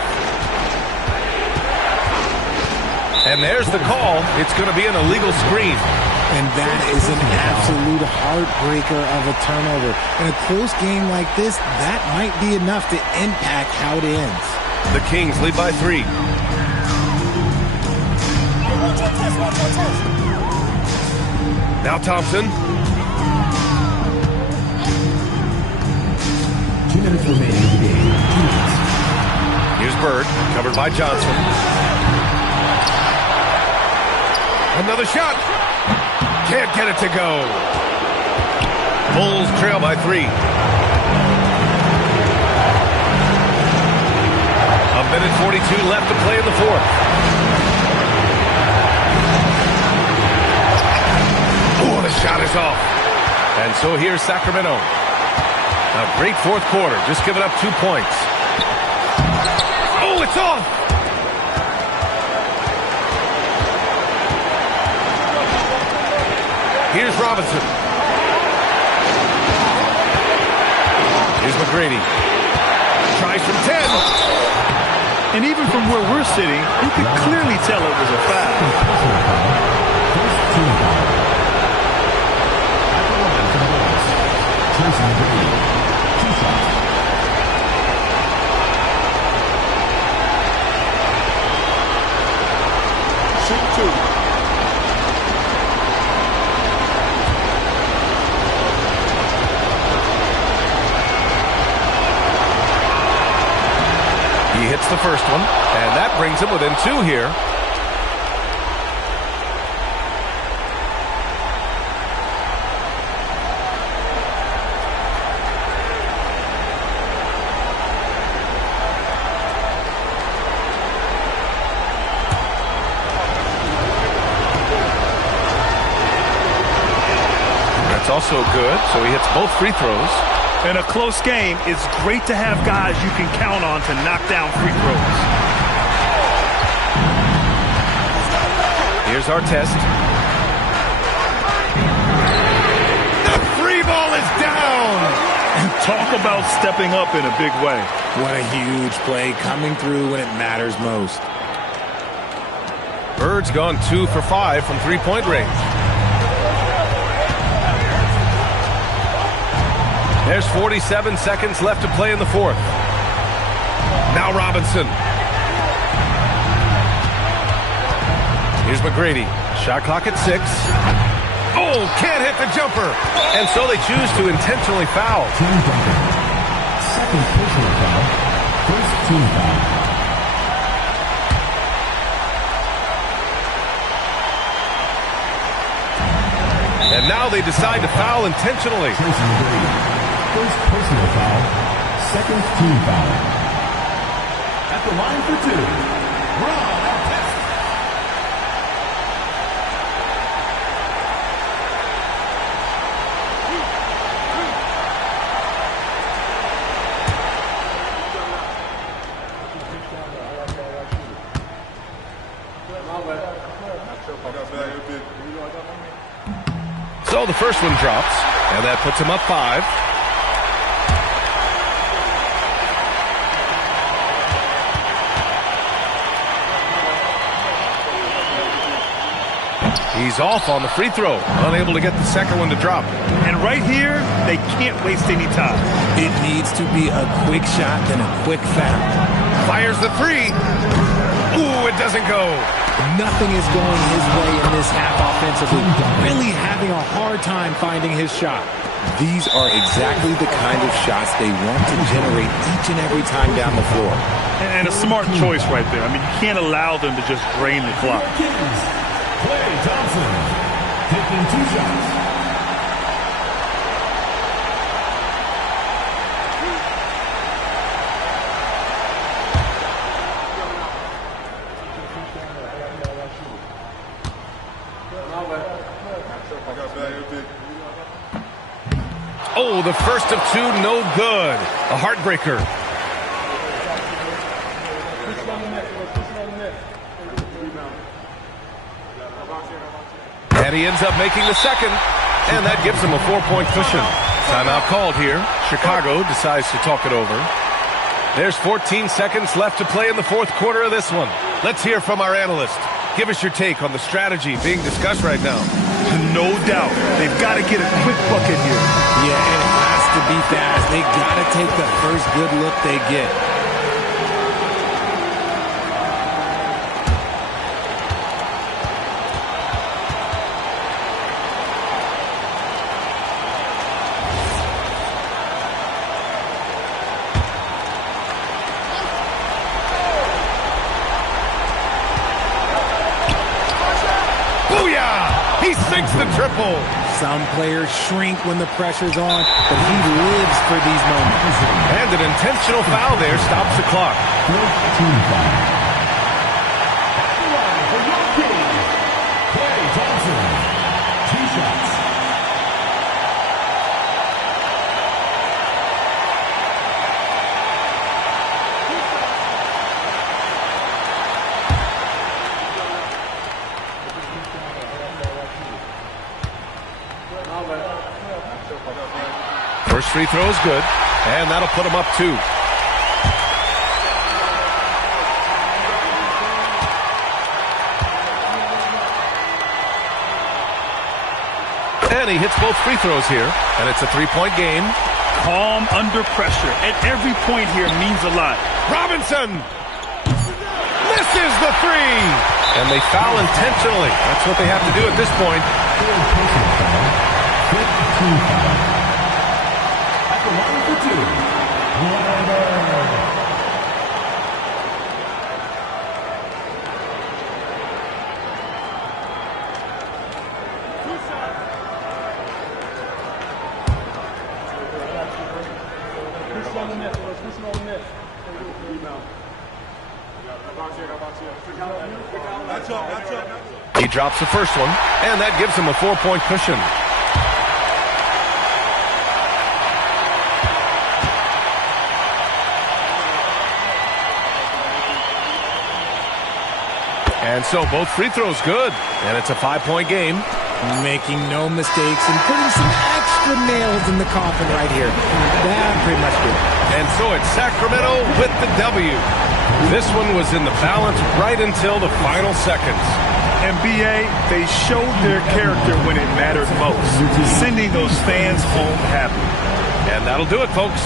And there's the call. It's going to be an illegal screen. And that is an absolute heartbreaker of a turnover. In a close game like this, that might be enough to impact how it ends. The Kings lead by 3. Now Thompson. 2 minutes remaining in the game. Here's Bird, covered by Johnson. Another shot. Can't get it to go. Bulls trail by 3. A minute 42 left to play in the fourth. Oh, the shot is off. And so here's Sacramento. A great fourth quarter, just giving up 2 points. Oh, it's off! Here's Robinson. Here's McGrady. Tries from 10. And even from where we're sitting, you can clearly tell it was a foul. Shoot 2. He hits the first one, and that brings him within 2 here. That's also good, so he hits both free throws. In a close game, it's great to have guys you can count on to knock down free throws. Here's our test. The 3 ball is down! And talk about stepping up in a big way. What a huge play coming through when it matters most. Bird's gone 2 for 5 from 3-point range. There's 47 seconds left to play in the fourth. Now Robinson. Here's McGrady. Shot clock at 6. Oh, can't hit the jumper. And so they choose to intentionally foul. Second personal foul. First team foul. And now they decide to foul intentionally. First personal foul, second team foul. At the line for 2, Ron Artest. So the first one drops, and that puts him up 5. He's off on the free throw, unable to get the second one to drop. And right here, they can't waste any time. It needs to be a quick shot and a quick foul. Fires the 3. Ooh, it doesn't go. Nothing is going his way in this half offensively. Really having a hard time finding his shot. These are exactly the kind of shots they want to generate each and every time down the floor. And a smart choice right there. I mean, you can't allow them to just drain the clock. Klay Thompson taking 2 shots. Oh, the first of 2, no good. A heartbreaker. And he ends up making the second, and that gives him a 4-point cushion. Timeout called here. Chicago decides to talk it over. There's 14 seconds left to play in the fourth quarter of this one. Let's hear from our analyst. Give us your take on the strategy being discussed right now. No doubt. They've got to get a quick bucket here. Yeah, and it has to be fast. They got to take the first good look they get. He sinks the triple. Some players shrink when the pressure's on, but he lives for these moments. And an intentional foul there stops the clock. Team foul. For your team, Klay Thompson, 2 shots. First free throw is good, and that'll put him up 2. And he hits both free throws here, and it's a 3-point game. Calm under pressure at every point here means a lot. Robinson misses the 3, and they foul intentionally. That's what they have to do at this point. At the line for 2, Webber. He drops the first one, and that gives him a 4-point cushion. And so both free throws good, and it's a 5-point game. Making no mistakes and putting some extra nails in the coffin right here. That pretty much did it. And so it's Sacramento with the W. This one was in the balance right until the final seconds. NBA, they showed their character when it mattered most, sending those fans home happy. And that'll do it, folks.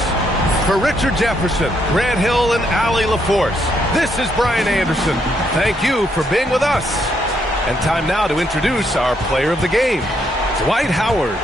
For Richard Jefferson, Grant Hill, and Allie LaForce, this is Brian Anderson. Thank you for being with us. And time now to introduce our player of the game, Dwight Howard.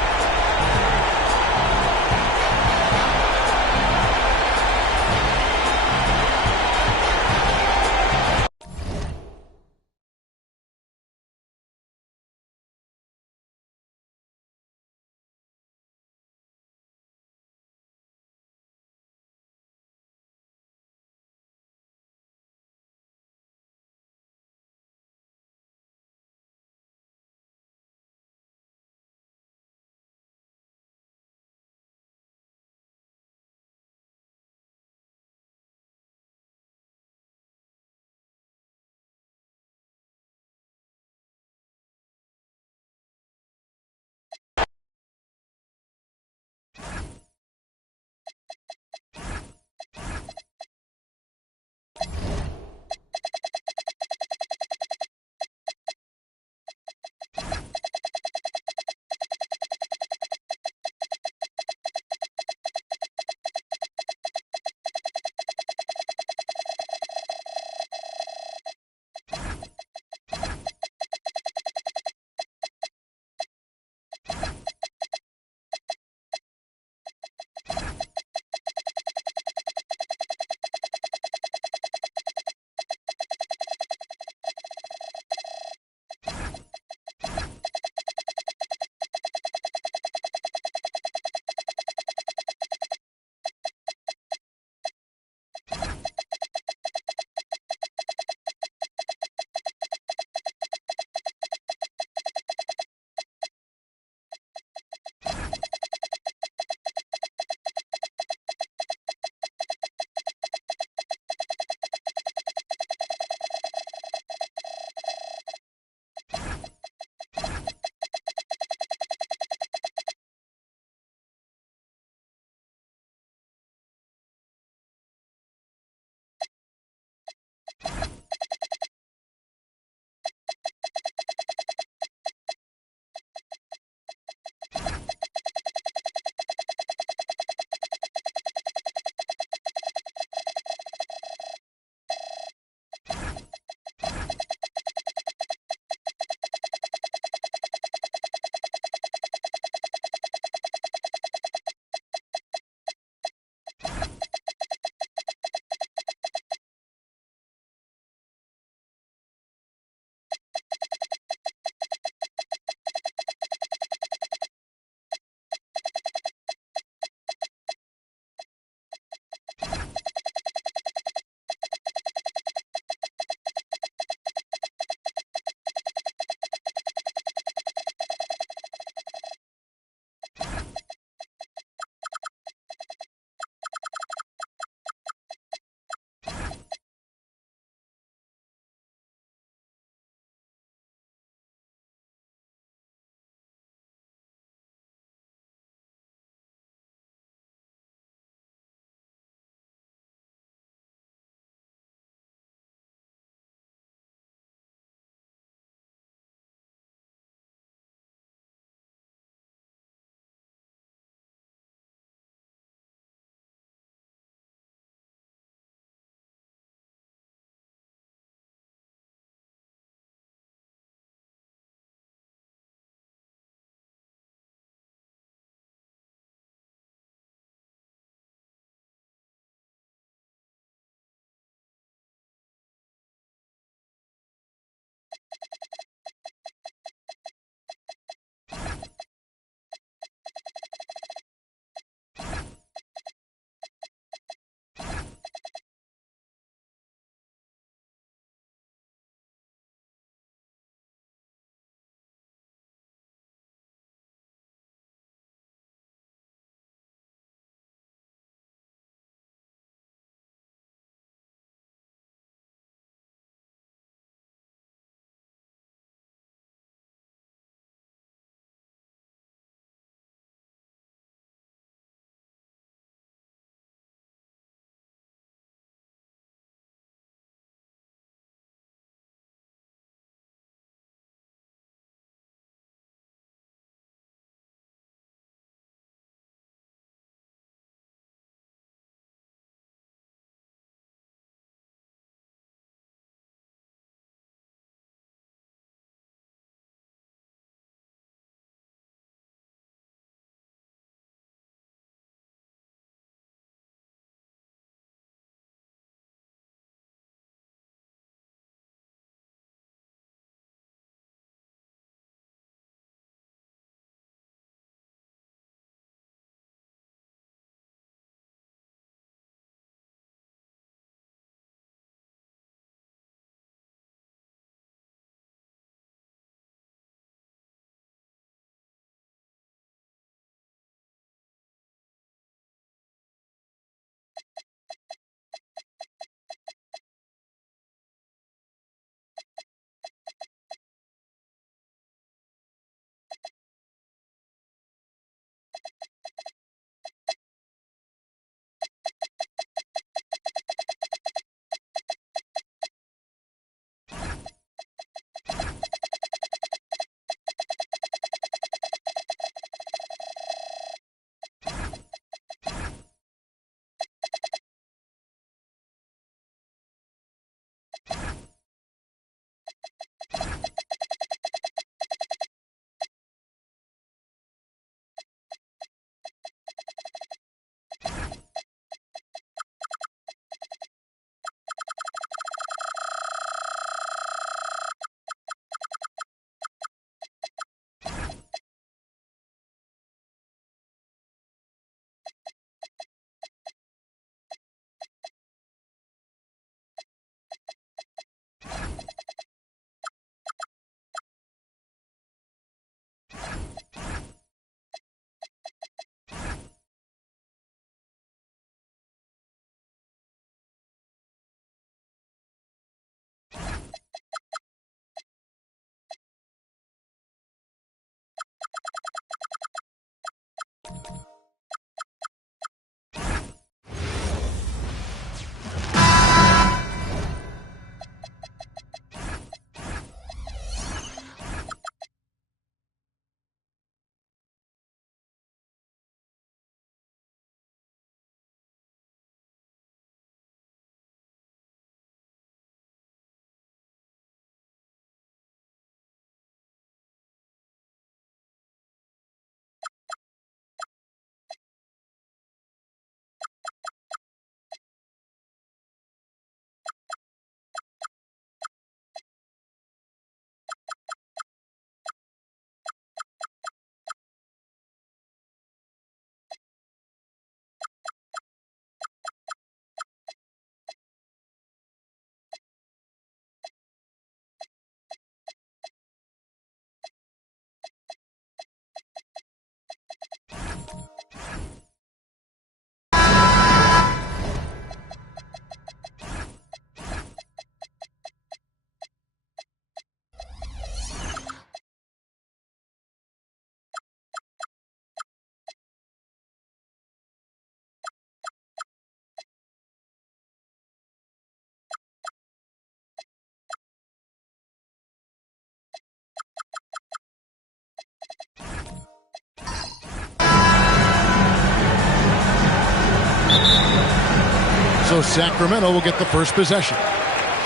So Sacramento will get the first possession.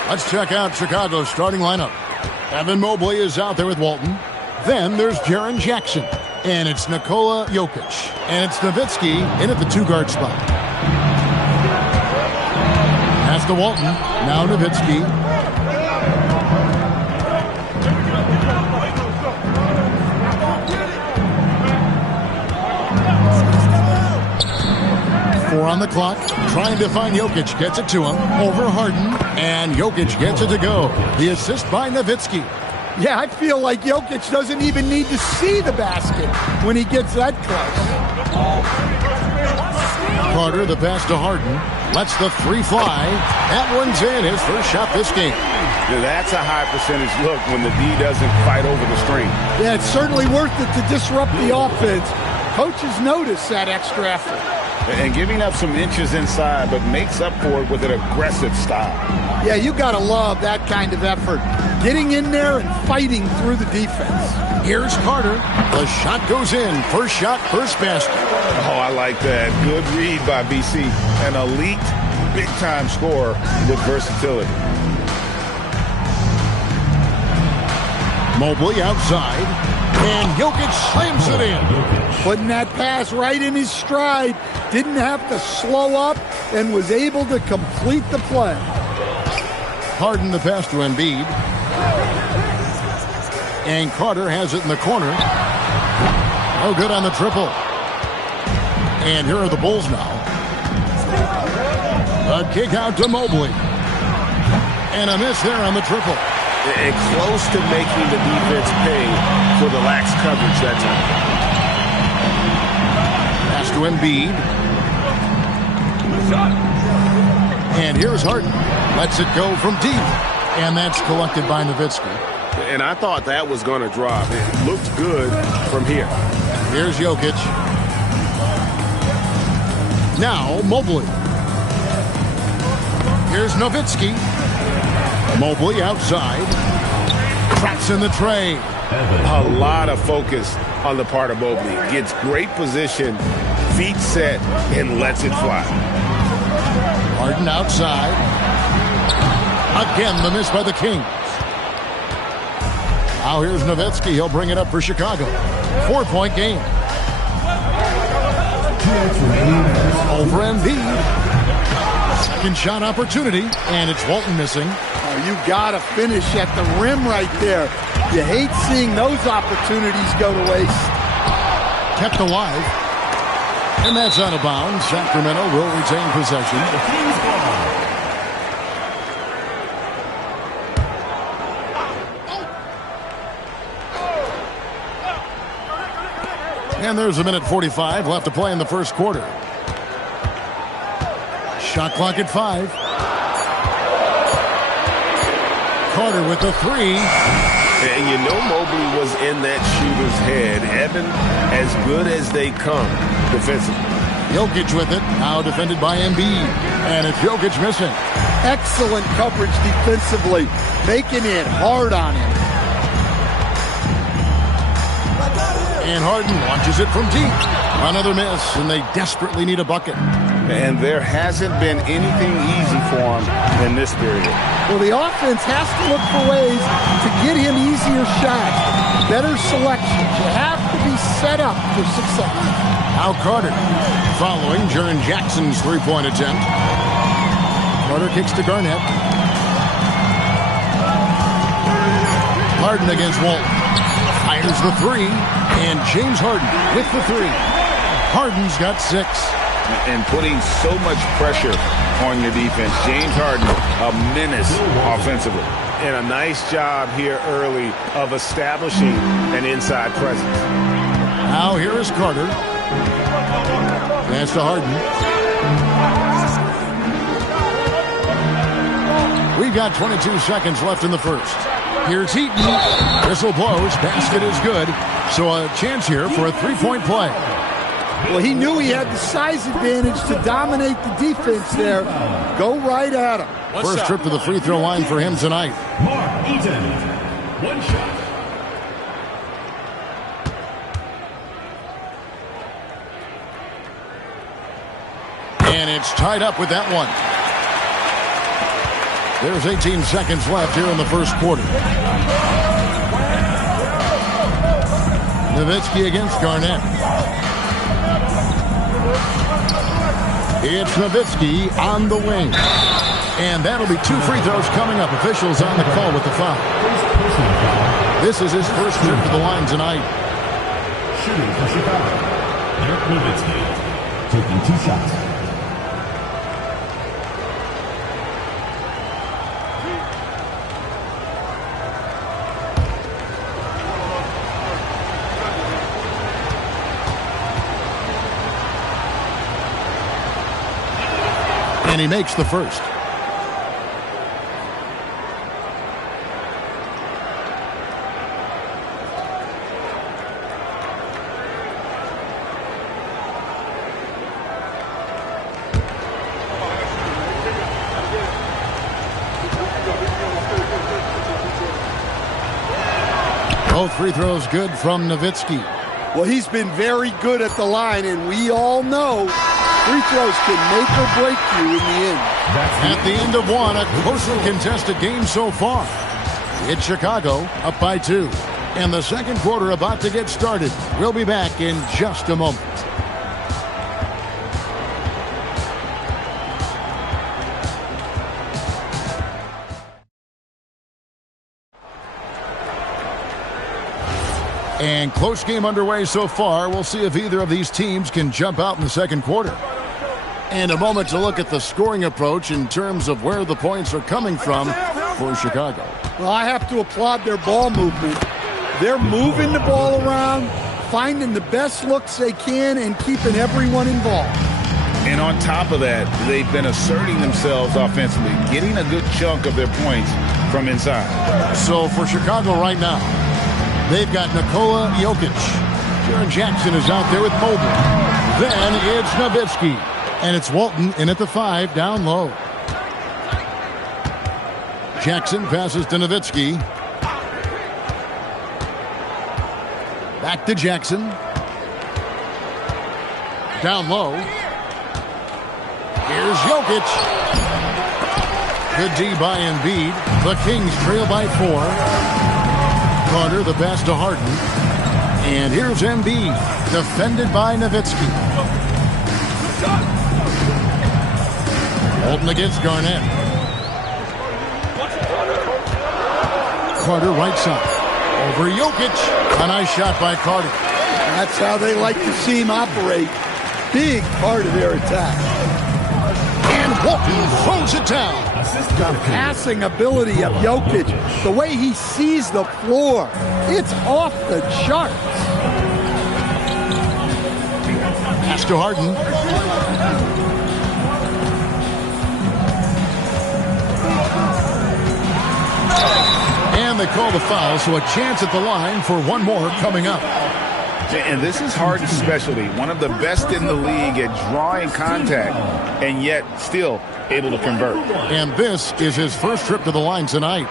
Let's check out Chicago's starting lineup. Evan Mobley is out there with Walton. Then there's Jaren Jackson. And it's Nikola Jokic. And it's Nowitzki in at the 2-guard spot. Pass to Walton. Now Nowitzki. Four on the clock. Trying to find Jokic. Gets it to him. Over Harden. And Jokic gets it to go. The assist by Nowitzki. Yeah, I feel like Jokic doesn't even need to see the basket when he gets that close. Carter, the pass to Harden. Lets the 3 fly. That one's in. His first shot this game. Yeah, that's a high percentage look when the D doesn't fight over the screen. Yeah, it's certainly worth it to disrupt the offense. Coaches notice that extra effort. And giving up some inches inside, but makes up for it with an aggressive style. Yeah, you got to love that kind of effort. Getting in there and fighting through the defense. Here's Carter. The shot goes in. First shot, first basket. Oh, I like that. Good read by BC. An elite, big-time scorer with versatility. Mobley outside. And Jokic slams it in. Putting that pass right in his stride. Didn't have to slow up and was able to complete the play. Harden the pass to Embiid. And Carter has it in the corner. Oh, good on the triple. And here are the Bulls now. A kick out to Mobley. And a miss there on the triple. And close to making the defense pay for the lax coverage that time. Pass to Embiid. And here's Harden. Lets it go from deep. And that's collected by Nowitzki. And I thought that was going to drop. It looked good from here. Here's Jokic. Now Mobley. Here's Nowitzki. Mobley outside. Traps in the tray. A lot of focus on the part of Mobley. Gets great position, feet set, and lets it fly. Harden outside. Again, the miss by the Kings. Now here's Nowitzki. He'll bring it up for Chicago. 4-point game. Over Embiid. Second shot opportunity, and it's Walton missing. Oh, you got to finish at the rim right there. You hate seeing those opportunities go to waste. Kept alive. And that's out of bounds. Sacramento will retain possession. And there's a minute 45 left to play in the first quarter. Shot clock at 5. Carter with the 3. And you know Mobley was in that shooter's head. Evan, as good as they come defensively. Jokic with it. Now defended by Embiid. And it's Jokic missing. Excellent coverage defensively. Making it hard on him. And Harden launches it from deep. Another miss, and they desperately need a bucket. And there hasn't been anything easy for him in this period. Well, the offense has to look for ways to get him easier shots, better selections. You have to be set up for success. Now Carter following Jaren Jackson's three-point attempt. Carter kicks to Garnett. Harden against Walton. Fires the 3. And James Harden with the 3. Harden's got 6. And putting so much pressure on your defense. James Harden, a menace offensively. And a nice job here early of establishing an inside presence. Now here is Carter. Pass to Harden. We've got 22 seconds left in the first. Here's Heaton. Whistle blows. Basket is good. So a chance here for a three-point play. Well, he knew he had the size advantage to dominate the defense there. Go right at him. First trip to the free throw line for him tonight. Mark Eaton. One shot. And it's tied up with that one. There's 18 seconds left here in the first quarter. Nowitzki against Garnett. It's Nowitzki on the wing. And that'll be 2 free throws coming up. Officials on the call with the foul. This is his first trip to the line tonight. Shooting for Chicago, Dirk Nowitzki, taking 2 shots. And he makes the first. Both free throws good from Nowitzki. Well, he's been very good at the line, and we all know free throws can make or break you in the end. At the end of one, a closely contested game so far. It's Chicago up by 2. And the second quarter about to get started. We'll be back in just a moment. And close game underway so far. We'll see if either of these teams can jump out in the second quarter. And a moment to look at the scoring approach in terms of where the points are coming from for Chicago. Well, I have to applaud their ball movement. They're moving the ball around, finding the best looks they can, and keeping everyone involved. And on top of that, they've been asserting themselves offensively, getting a good chunk of their points from inside. So for Chicago right now, they've got Nikola Jokic. Jaren Jackson is out there with Mobley. Then it's Nowitzki. And it's Walton in at the 5, down low. Jackson passes to Nowitzki. Back to Jackson. Down low. Here's Jokic. Good D by Embiid. The Kings trail by 4. Carter, the pass to Harden. And here's Embiid, defended by Nowitzki. Holton against Garnett. Carter right side. Over Jokic. A nice shot by Carter. That's how they like to see him operate. Big part of their attack. And Walton throws it down. The passing ability of Jokic, the way he sees the floor, it's off the charts. Pass to Harden. And they call the foul, so a chance at the line for one more coming up. And this is Harden's specialty, one of the best in the league at drawing contact, and yet still able to convert. And this is his first trip to the line tonight.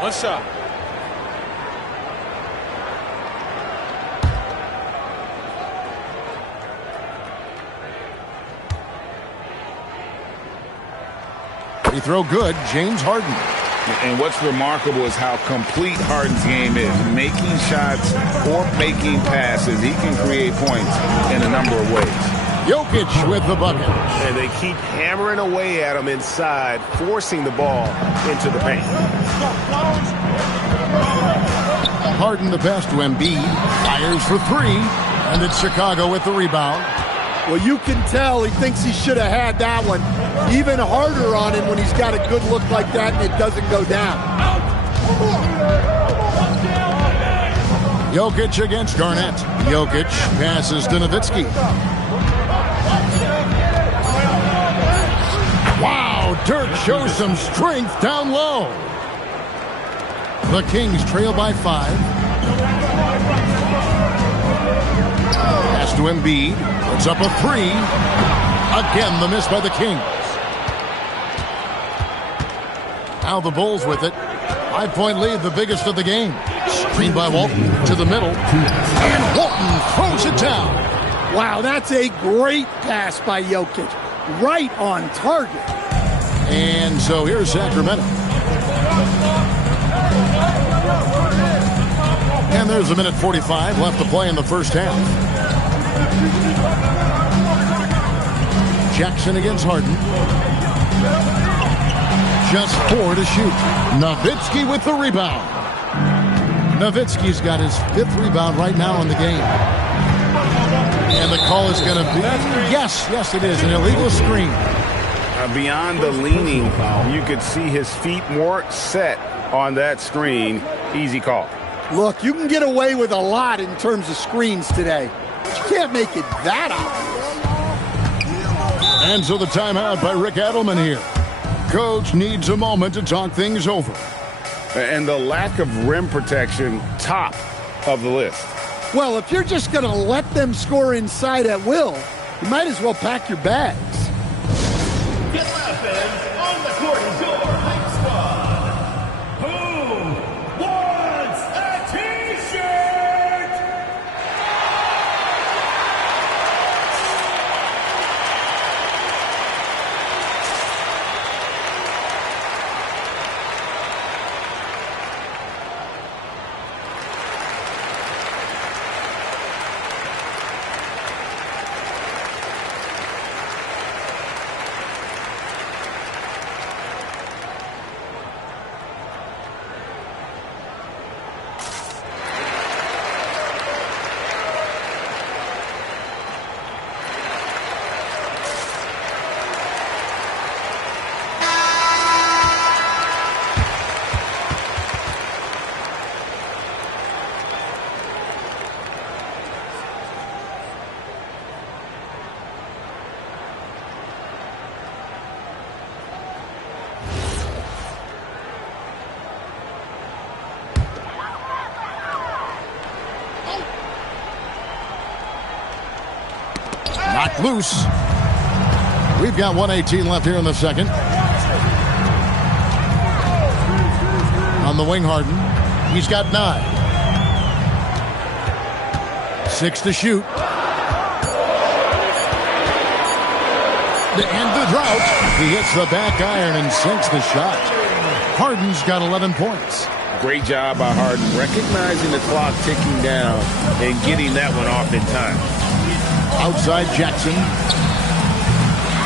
One shot. Free throw good, James Harden. And what's remarkable is how complete Harden's game is. Making shots or making passes, he can create points in a number of ways. Jokic with the bucket. And they keep hammering away at him inside, forcing the ball into the paint. Harden the pass to Embiid. Fires for 3. And it's Chicago with the rebound. Well, you can tell he thinks he should have had that one. Even harder on him when he's got a good look like that and it doesn't go down. Jokic against Garnett. Jokic passes to Nowitzki. Wow, Dirk shows some strength down low. The Kings trail by 5. Pass to Embiid. It's up a 3. Again, the miss by the Kings. Now the Bulls with it. 5-point lead, the biggest of the game. Screen by Walton to the middle. And Walton throws it down. Wow, that's a great pass by Jokic. Right on target. And so here's Sacramento. And there's 1:45 left to play in the first half. Jackson against Harden. Just 4 to shoot. Nowitzki with the rebound. Nowitzki's got his 5th rebound right now in the game. And the call is going to be, yes, it is, an illegal screen. Beyond the leaning, you could see his feet more set on that screen. Easy call. Look, you can get away with a lot in terms of screens today. You can't make it that obvious. And so the timeout by Rick Adelman here. Coach needs a moment to talk things over. And the lack of rim protection, top of the list. Well, if you're just going to let them score inside at will, you might as well pack your bags. Get offense on the court is your hype squad. Who wants a T-shirt? Knocked loose. We've got 1:18 left here in the second. On the wing, Harden. He's got 9. 6 to shoot. To end the drought, he hits the back iron and sinks the shot. Harden's got 11 points. Great job by Harden, recognizing the clock ticking down and getting that one off in time. Outside Jackson.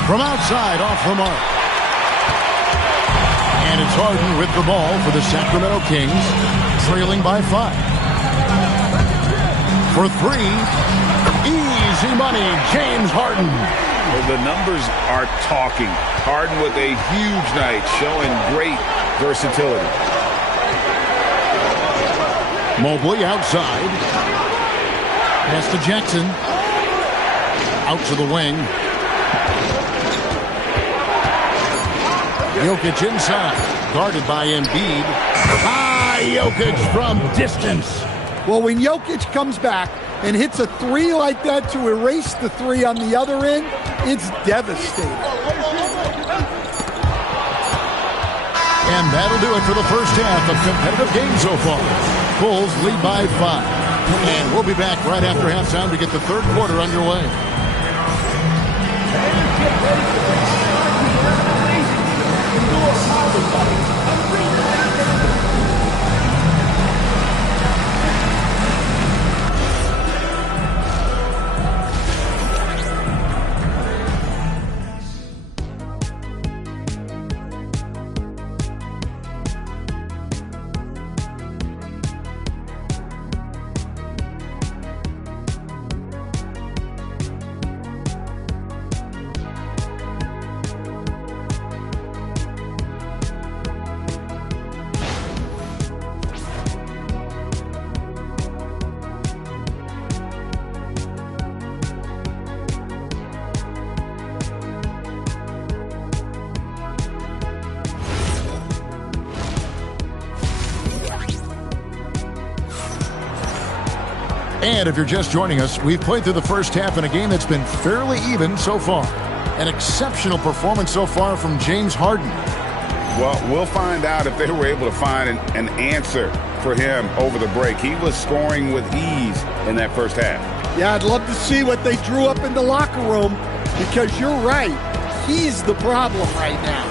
From outside, off the mark. And it's Harden with the ball for the Sacramento Kings, trailing by 5. For 3, easy money, James Harden. Well, the numbers are talking. Harden with a huge night, showing great versatility. Mobley outside. Pass to Jackson. Out to the wing. Jokic inside. Guarded by Embiid. Jokic from distance. Well, when Jokic comes back and hits a 3 like that to erase the 3 on the other end, it's devastating. And that'll do it for the first half of competitive games so far. Bulls lead by 5. And we'll be back right after halftime to get the third quarter underway. And if you're just joining us, we've played through the first half in a game that's been fairly even so far. An exceptional performance so far from James Harden. Well, we'll find out if they were able to find an answer for him over the break. He was scoring with ease in that first half. Yeah, I'd love to see what they drew up in the locker room because you're right. He's the problem right now.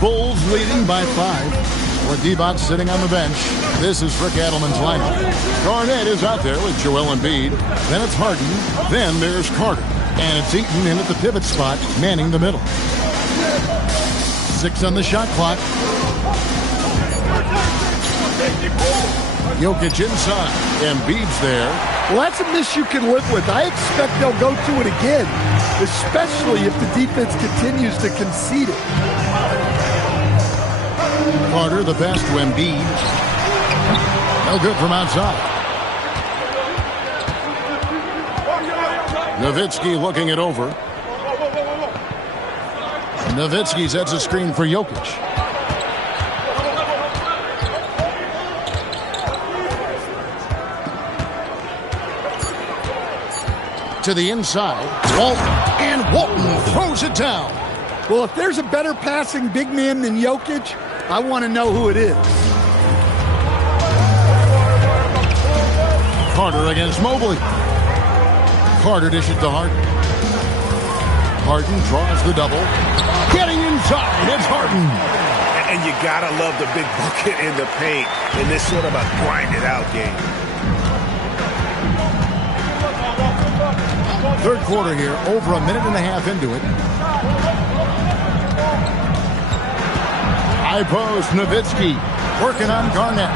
Bulls leading by 5. With Divac sitting on the bench. This is Rick Adelman's lineup. Garnett is out there with Joel Embiid. Then it's Harden. Then there's Carter. And it's Eaton in at the pivot spot, manning the middle. 6 on the shot clock. Jokic inside. Embiid's there. Well, that's a miss you can live with. I expect they'll go to it again, especially if the defense continues to concede it. Carter, the pass to Embiid. No good from outside. Nowitzki looking it over. Nowitzki sets a screen for Jokic. To the inside. Walton. And Walton throws it down. Well, if there's a better passing big man than Jokic, I want to know who it is. Carter against Mobley. Carter dishes to Harden. Harden draws the double. Getting inside, it's Harden. And you gotta love the big bucket in the paint in this sort of a grinded-out game. Third quarter here, over a minute and a half into it. High post, Nowitzki working on Garnett.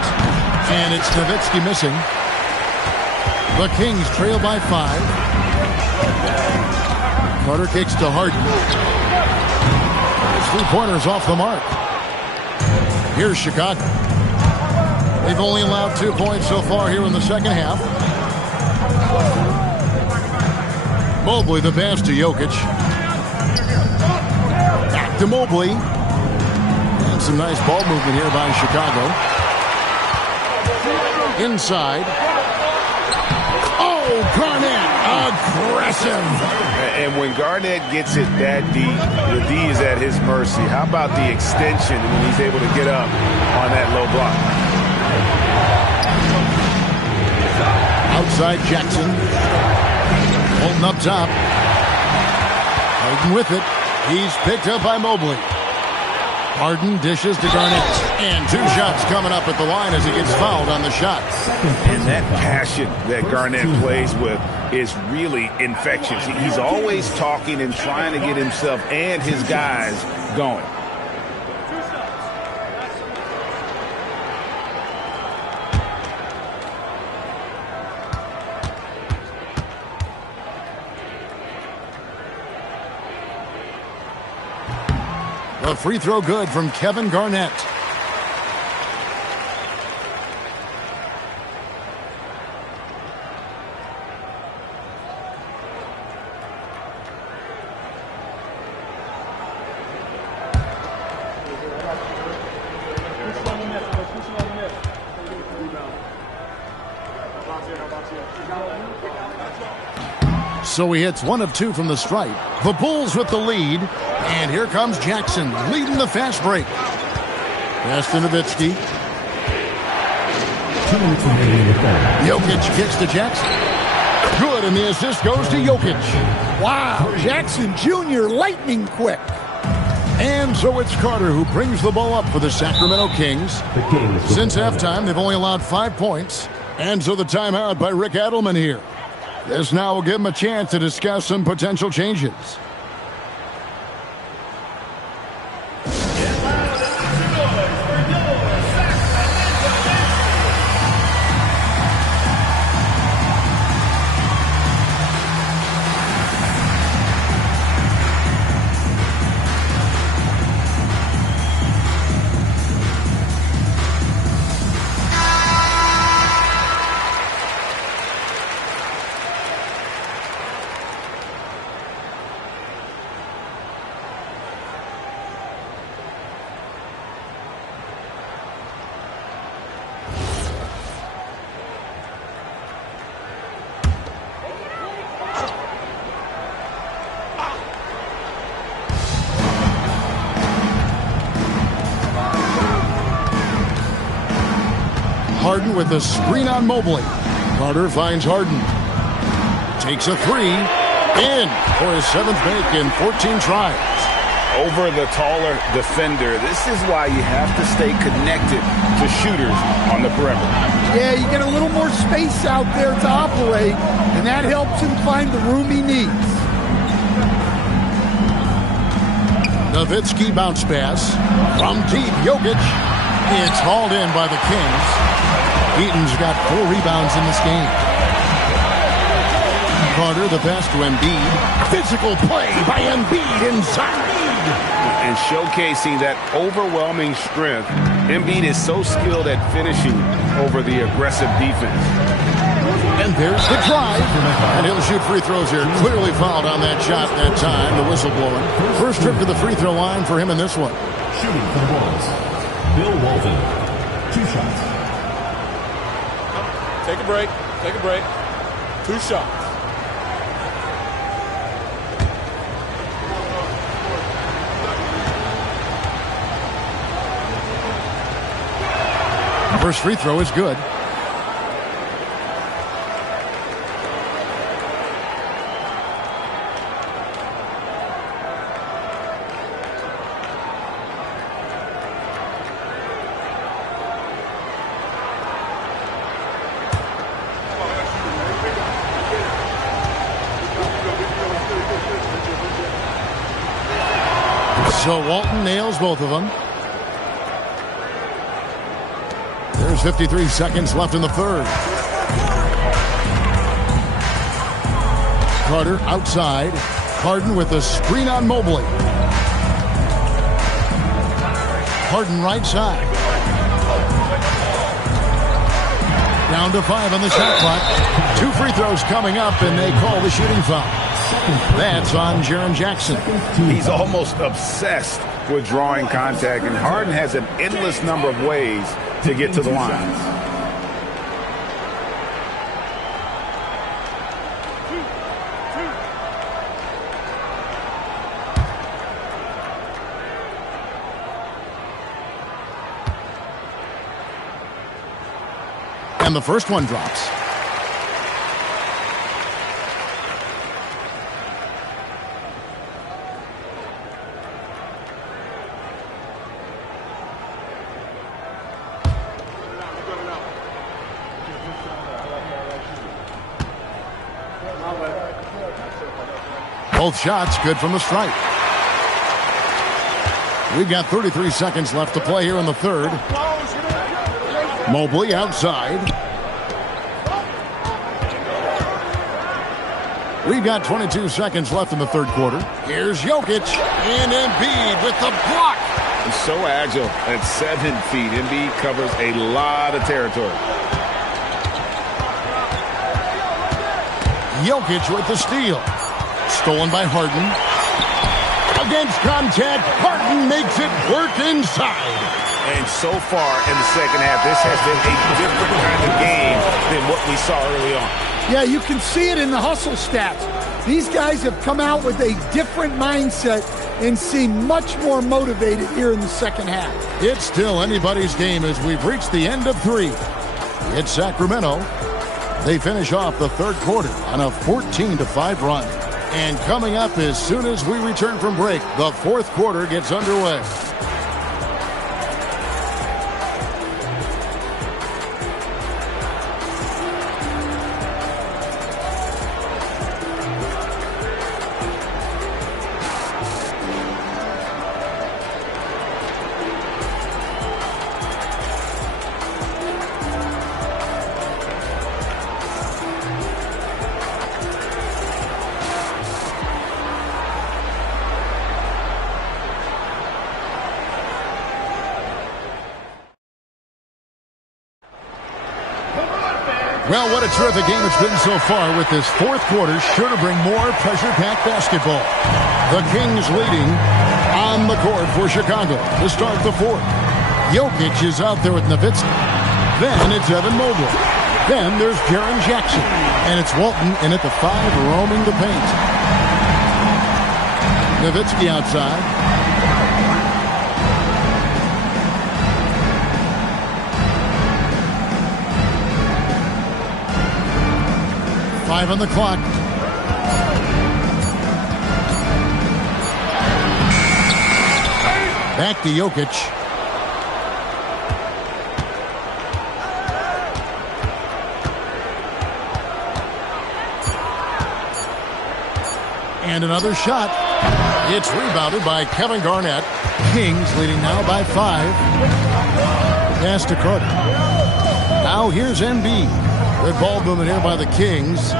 And it's Nowitzki missing. The Kings trail by 5. Carter kicks to Harden. His 3-pointers off the mark. Here's Chicago. They've only allowed 2 points so far here in the second half. Mobley the pass to Jokic. Back to Mobley. And some nice ball movement here by Chicago. Inside. Oh, Garnett, aggressive. And when Garnett gets it that deep, the D is at his mercy. How about the extension when he's able to get up on that low block? Outside Jackson. Holding up top. Harden with it. He's picked up by Mobley. Harden dishes to Garnett. And 2 shots coming up at the line as he gets fouled on the shot. And that passion that Garnett plays with is really infectious. He's always talking and trying to get himself and his guys going. The free throw good from Kevin Garnett. So he hits 1 of 2 from the stripe. The Bulls with the lead. And here comes Jackson leading the fast break. Pass to Nowitzki. Jokic kicks to Jackson. Good, and the assist goes to Jokic. Wow, Jackson Jr. lightning quick. And so it's Carter who brings the ball up for the Sacramento Kings. Since halftime, they've only allowed 5 points. And so the timeout by Rick Adelman here. This now will give him a chance to discuss some potential changes. Harden with the screen on Mobley. Carter finds Harden. Takes a three. In for his 7th make in 14 tries. Over the taller defender. This is why you have to stay connected to shooters on the perimeter. Yeah, you get a little more space out there to operate, and that helps him find the room he needs. Nowitzki bounce pass from deep. Jokic. It's hauled in by the Kings. Eaton's got 4 rebounds in this game. Carter, the pass to Embiid. Physical play by Embiid inside. And showcasing that overwhelming strength. Embiid is so skilled at finishing over the aggressive defense. And there's the drive. And he'll shoot free throws here. Clearly fouled on that shot that time. The whistle blowing. First trip to the free throw line for him in this one. Shooting for the Bulls, Bill Walton. 2 shots. Take a break. Take a break. 2 shots. First free throw is good. So Walton nails both of them. There's 53 seconds left in the third. Carter outside. Harden with the screen on Mobley. Harden right side. Down to 5 on the shot clock. 2 free throws coming up, and they call the shooting foul. That's on Jaren Jackson. He's almost obsessed with drawing contact, and Harden has an endless number of ways to get to the line. And the first one drops. Both shots good from the stripe. We've got 33 seconds left to play here in the third. Mobley outside. We've got 22 seconds left in the third quarter. Here's Jokic and Embiid with the block. He's so agile at 7 feet. Embiid covers a lot of territory. Jokic with the steal. Stolen by Harden. Against contact, Harden makes it work inside. And so far in the second half, this has been a different kind of game than what we saw early on. Yeah, you can see it in the hustle stats. These guys have come out with a different mindset and seem much more motivated here in the second half. It's still anybody's game as we've reached the end of 3. It's Sacramento. They finish off the third quarter on a 14-5 run. And coming up as soon as we return from break, the fourth quarter gets underway. Well, what a terrific game it's been so far, with this fourth quarter sure to bring more pressure-packed basketball. The Kings leading on the court for Chicago to start the fourth. Jokic is out there with Nowitzki. Then it's Evan Mobley. Then there's Jaren Jackson. And it's Walton in at the 5 roaming the paint. Nowitzki outside. 5 on the clock. Back to Jokic. And another shot. It's rebounded by Kevin Garnett. Kings leading now by 5. Pass to Carter. Now here's Embiid. Good ball movement here by the Kings.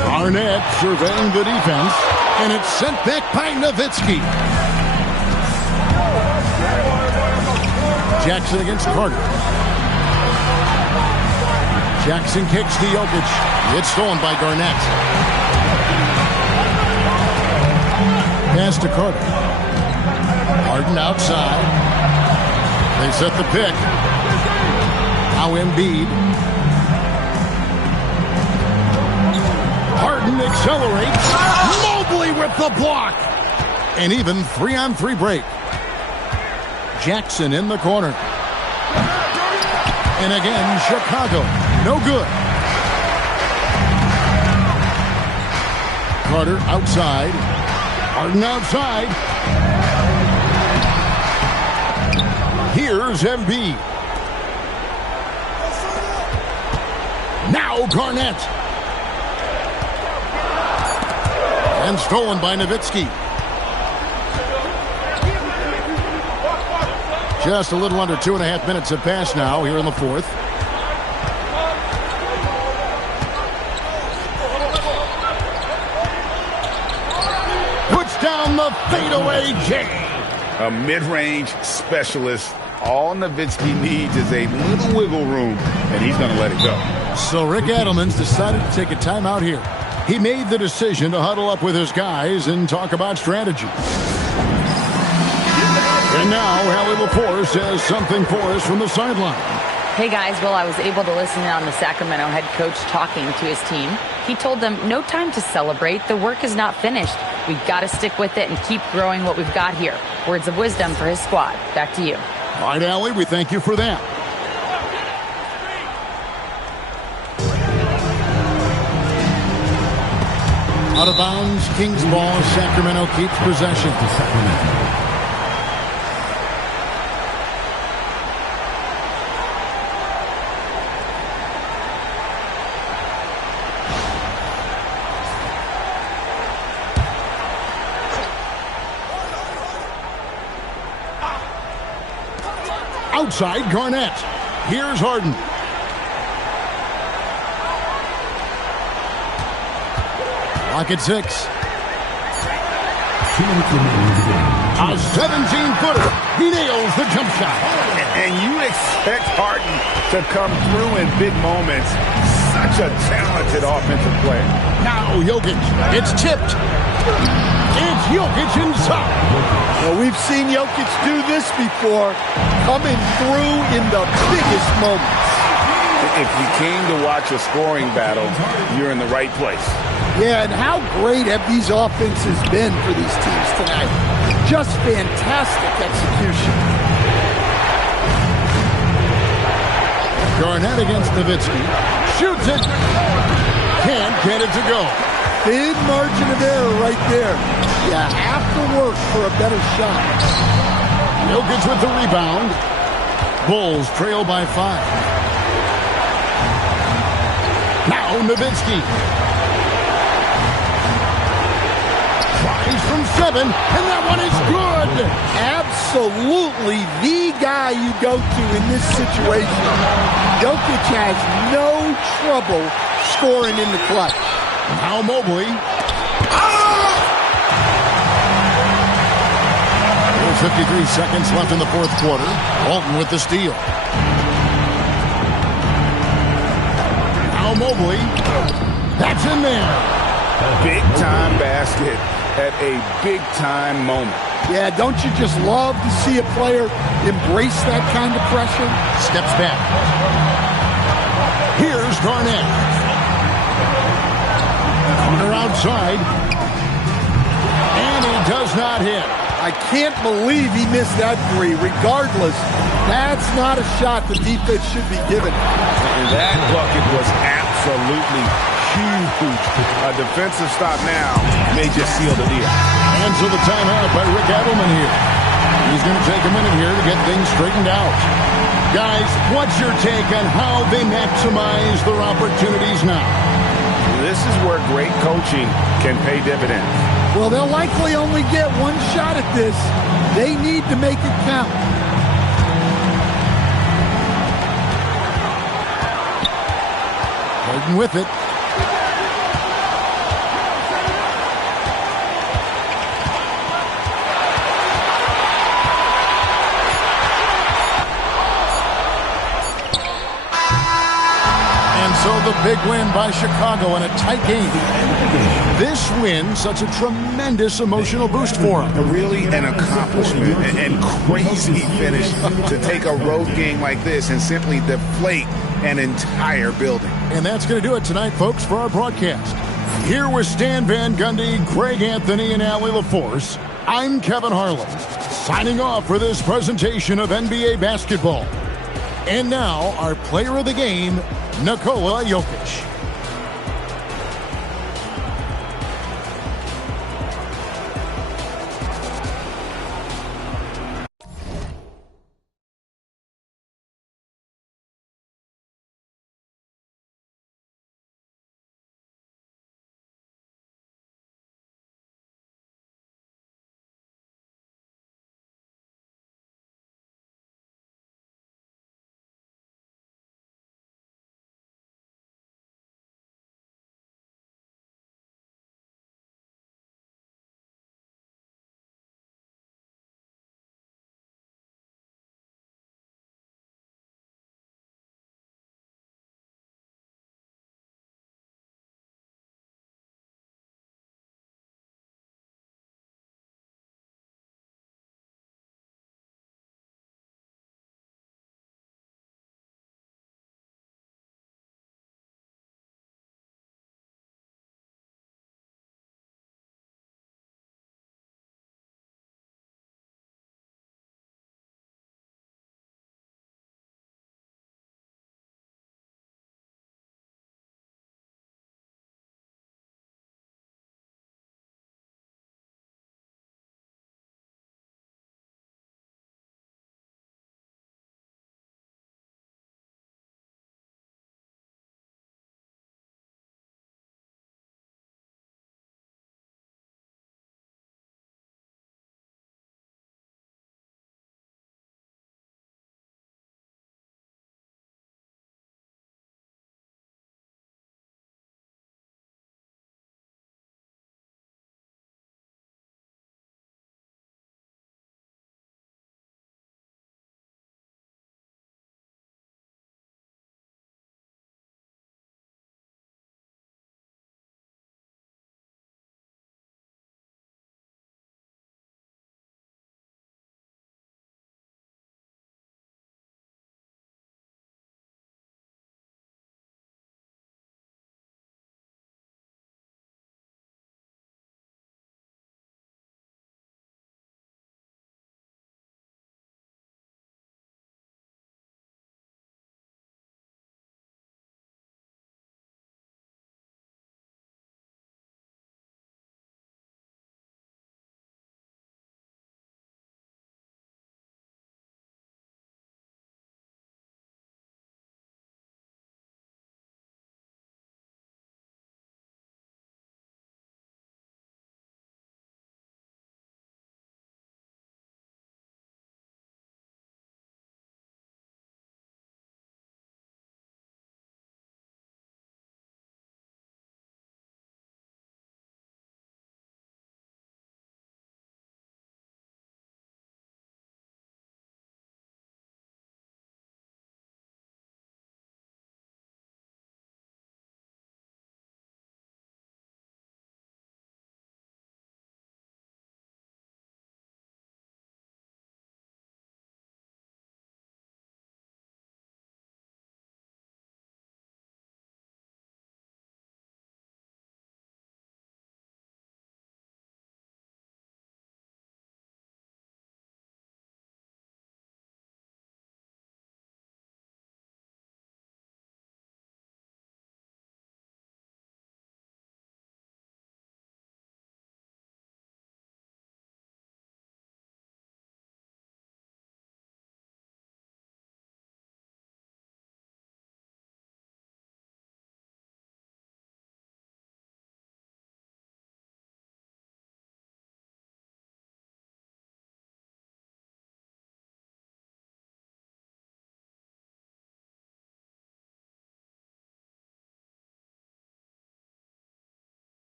Garnett surveying the defense. And it's sent back by Nowitzki. Jackson against Carter. Jackson kicks to Jokic. It's stolen by Garnett. Pass to Carter. Harden outside. They set the pick. Now Embiid. Harden accelerates. Mobley with the block. And even 3-on-3 break. Jackson in the corner. And again, Chicago. No good. Carter outside. Harden outside. Here's Embiid. Now Garnett. And stolen by Nowitzki. Just a little under 2.5 minutes have passed now here in the fourth. Puts down the fadeaway J. A mid-range specialist. All Nowitzki needs is a little wiggle room, and he's going to let it go. So Rick Adelman's decided to take a timeout here. He made the decision to huddle up with his guys and talk about strategy. And now, Hallie LaForce has something for us from the sideline. Hey guys, well, I was able to listen in on the Sacramento head coach talking to his team. He told them, no time to celebrate. The work is not finished. We've got to stick with it and keep growing what we've got here. Words of wisdom for his squad. Back to you. All right, Allie, we thank you for that. Out of bounds, Kings ball. Sacramento keeps possession. Outside, Garnett. Here's Harden. Lock at 6. A 17-footer. He nails the jump shot. And you expect Harden to come through in big moments. Such a talented offensive player. Now Jokic. It's tipped. It's Jokic inside. Well, we've seen Jokic do this before, coming through in the biggest moments. If you came to watch a scoring battle, you're in the right place. Yeah, and how great have these offenses been for these teams tonight? Just fantastic execution. Garnett against Nowitzki. Shoots it. Can't get it to go. Big margin of error right there. You have to work for a better shot. Jokic with the rebound. Bulls trail by 5. Now Nowitzki. Tries from 7, and that one is good. Absolutely the guy you go to in this situation. Jokic has no trouble scoring in the clutch. Now Mobley. 53 seconds left in the fourth quarter. Walton with the steal. Now Mobley. That's in there. Big-time basket at a big-time moment. Yeah, don't you just love to see a player embrace that kind of pressure? Steps back. Here's Garnett. Corner outside. And he does not hit. I can't believe he missed that three. Regardless, that's not a shot the defense should be given. And that bucket was absolutely huge. A defensive stop now may just seal the deal. And so the timeout by Rick Adelman here. He's going to take a minute here to get things straightened out. Guys, what's your take on how they maximize their opportunities now? This is where great coaching can pay dividends. Well, they'll likely only get one shot at this. They need to make it count. Harden with it. So the big win by Chicago in a tight game. This win, such a tremendous emotional boost for them. Really an accomplishment and crazy finish to take a road game like this and simply deflate an entire building. And that's going to do it tonight, folks, for our broadcast. Here with Stan Van Gundy, Greg Anthony, and Allie LaForce, I'm Kevin Harlan, signing off for this presentation of NBA basketball. And now, our player of the game, Nikola Jokic.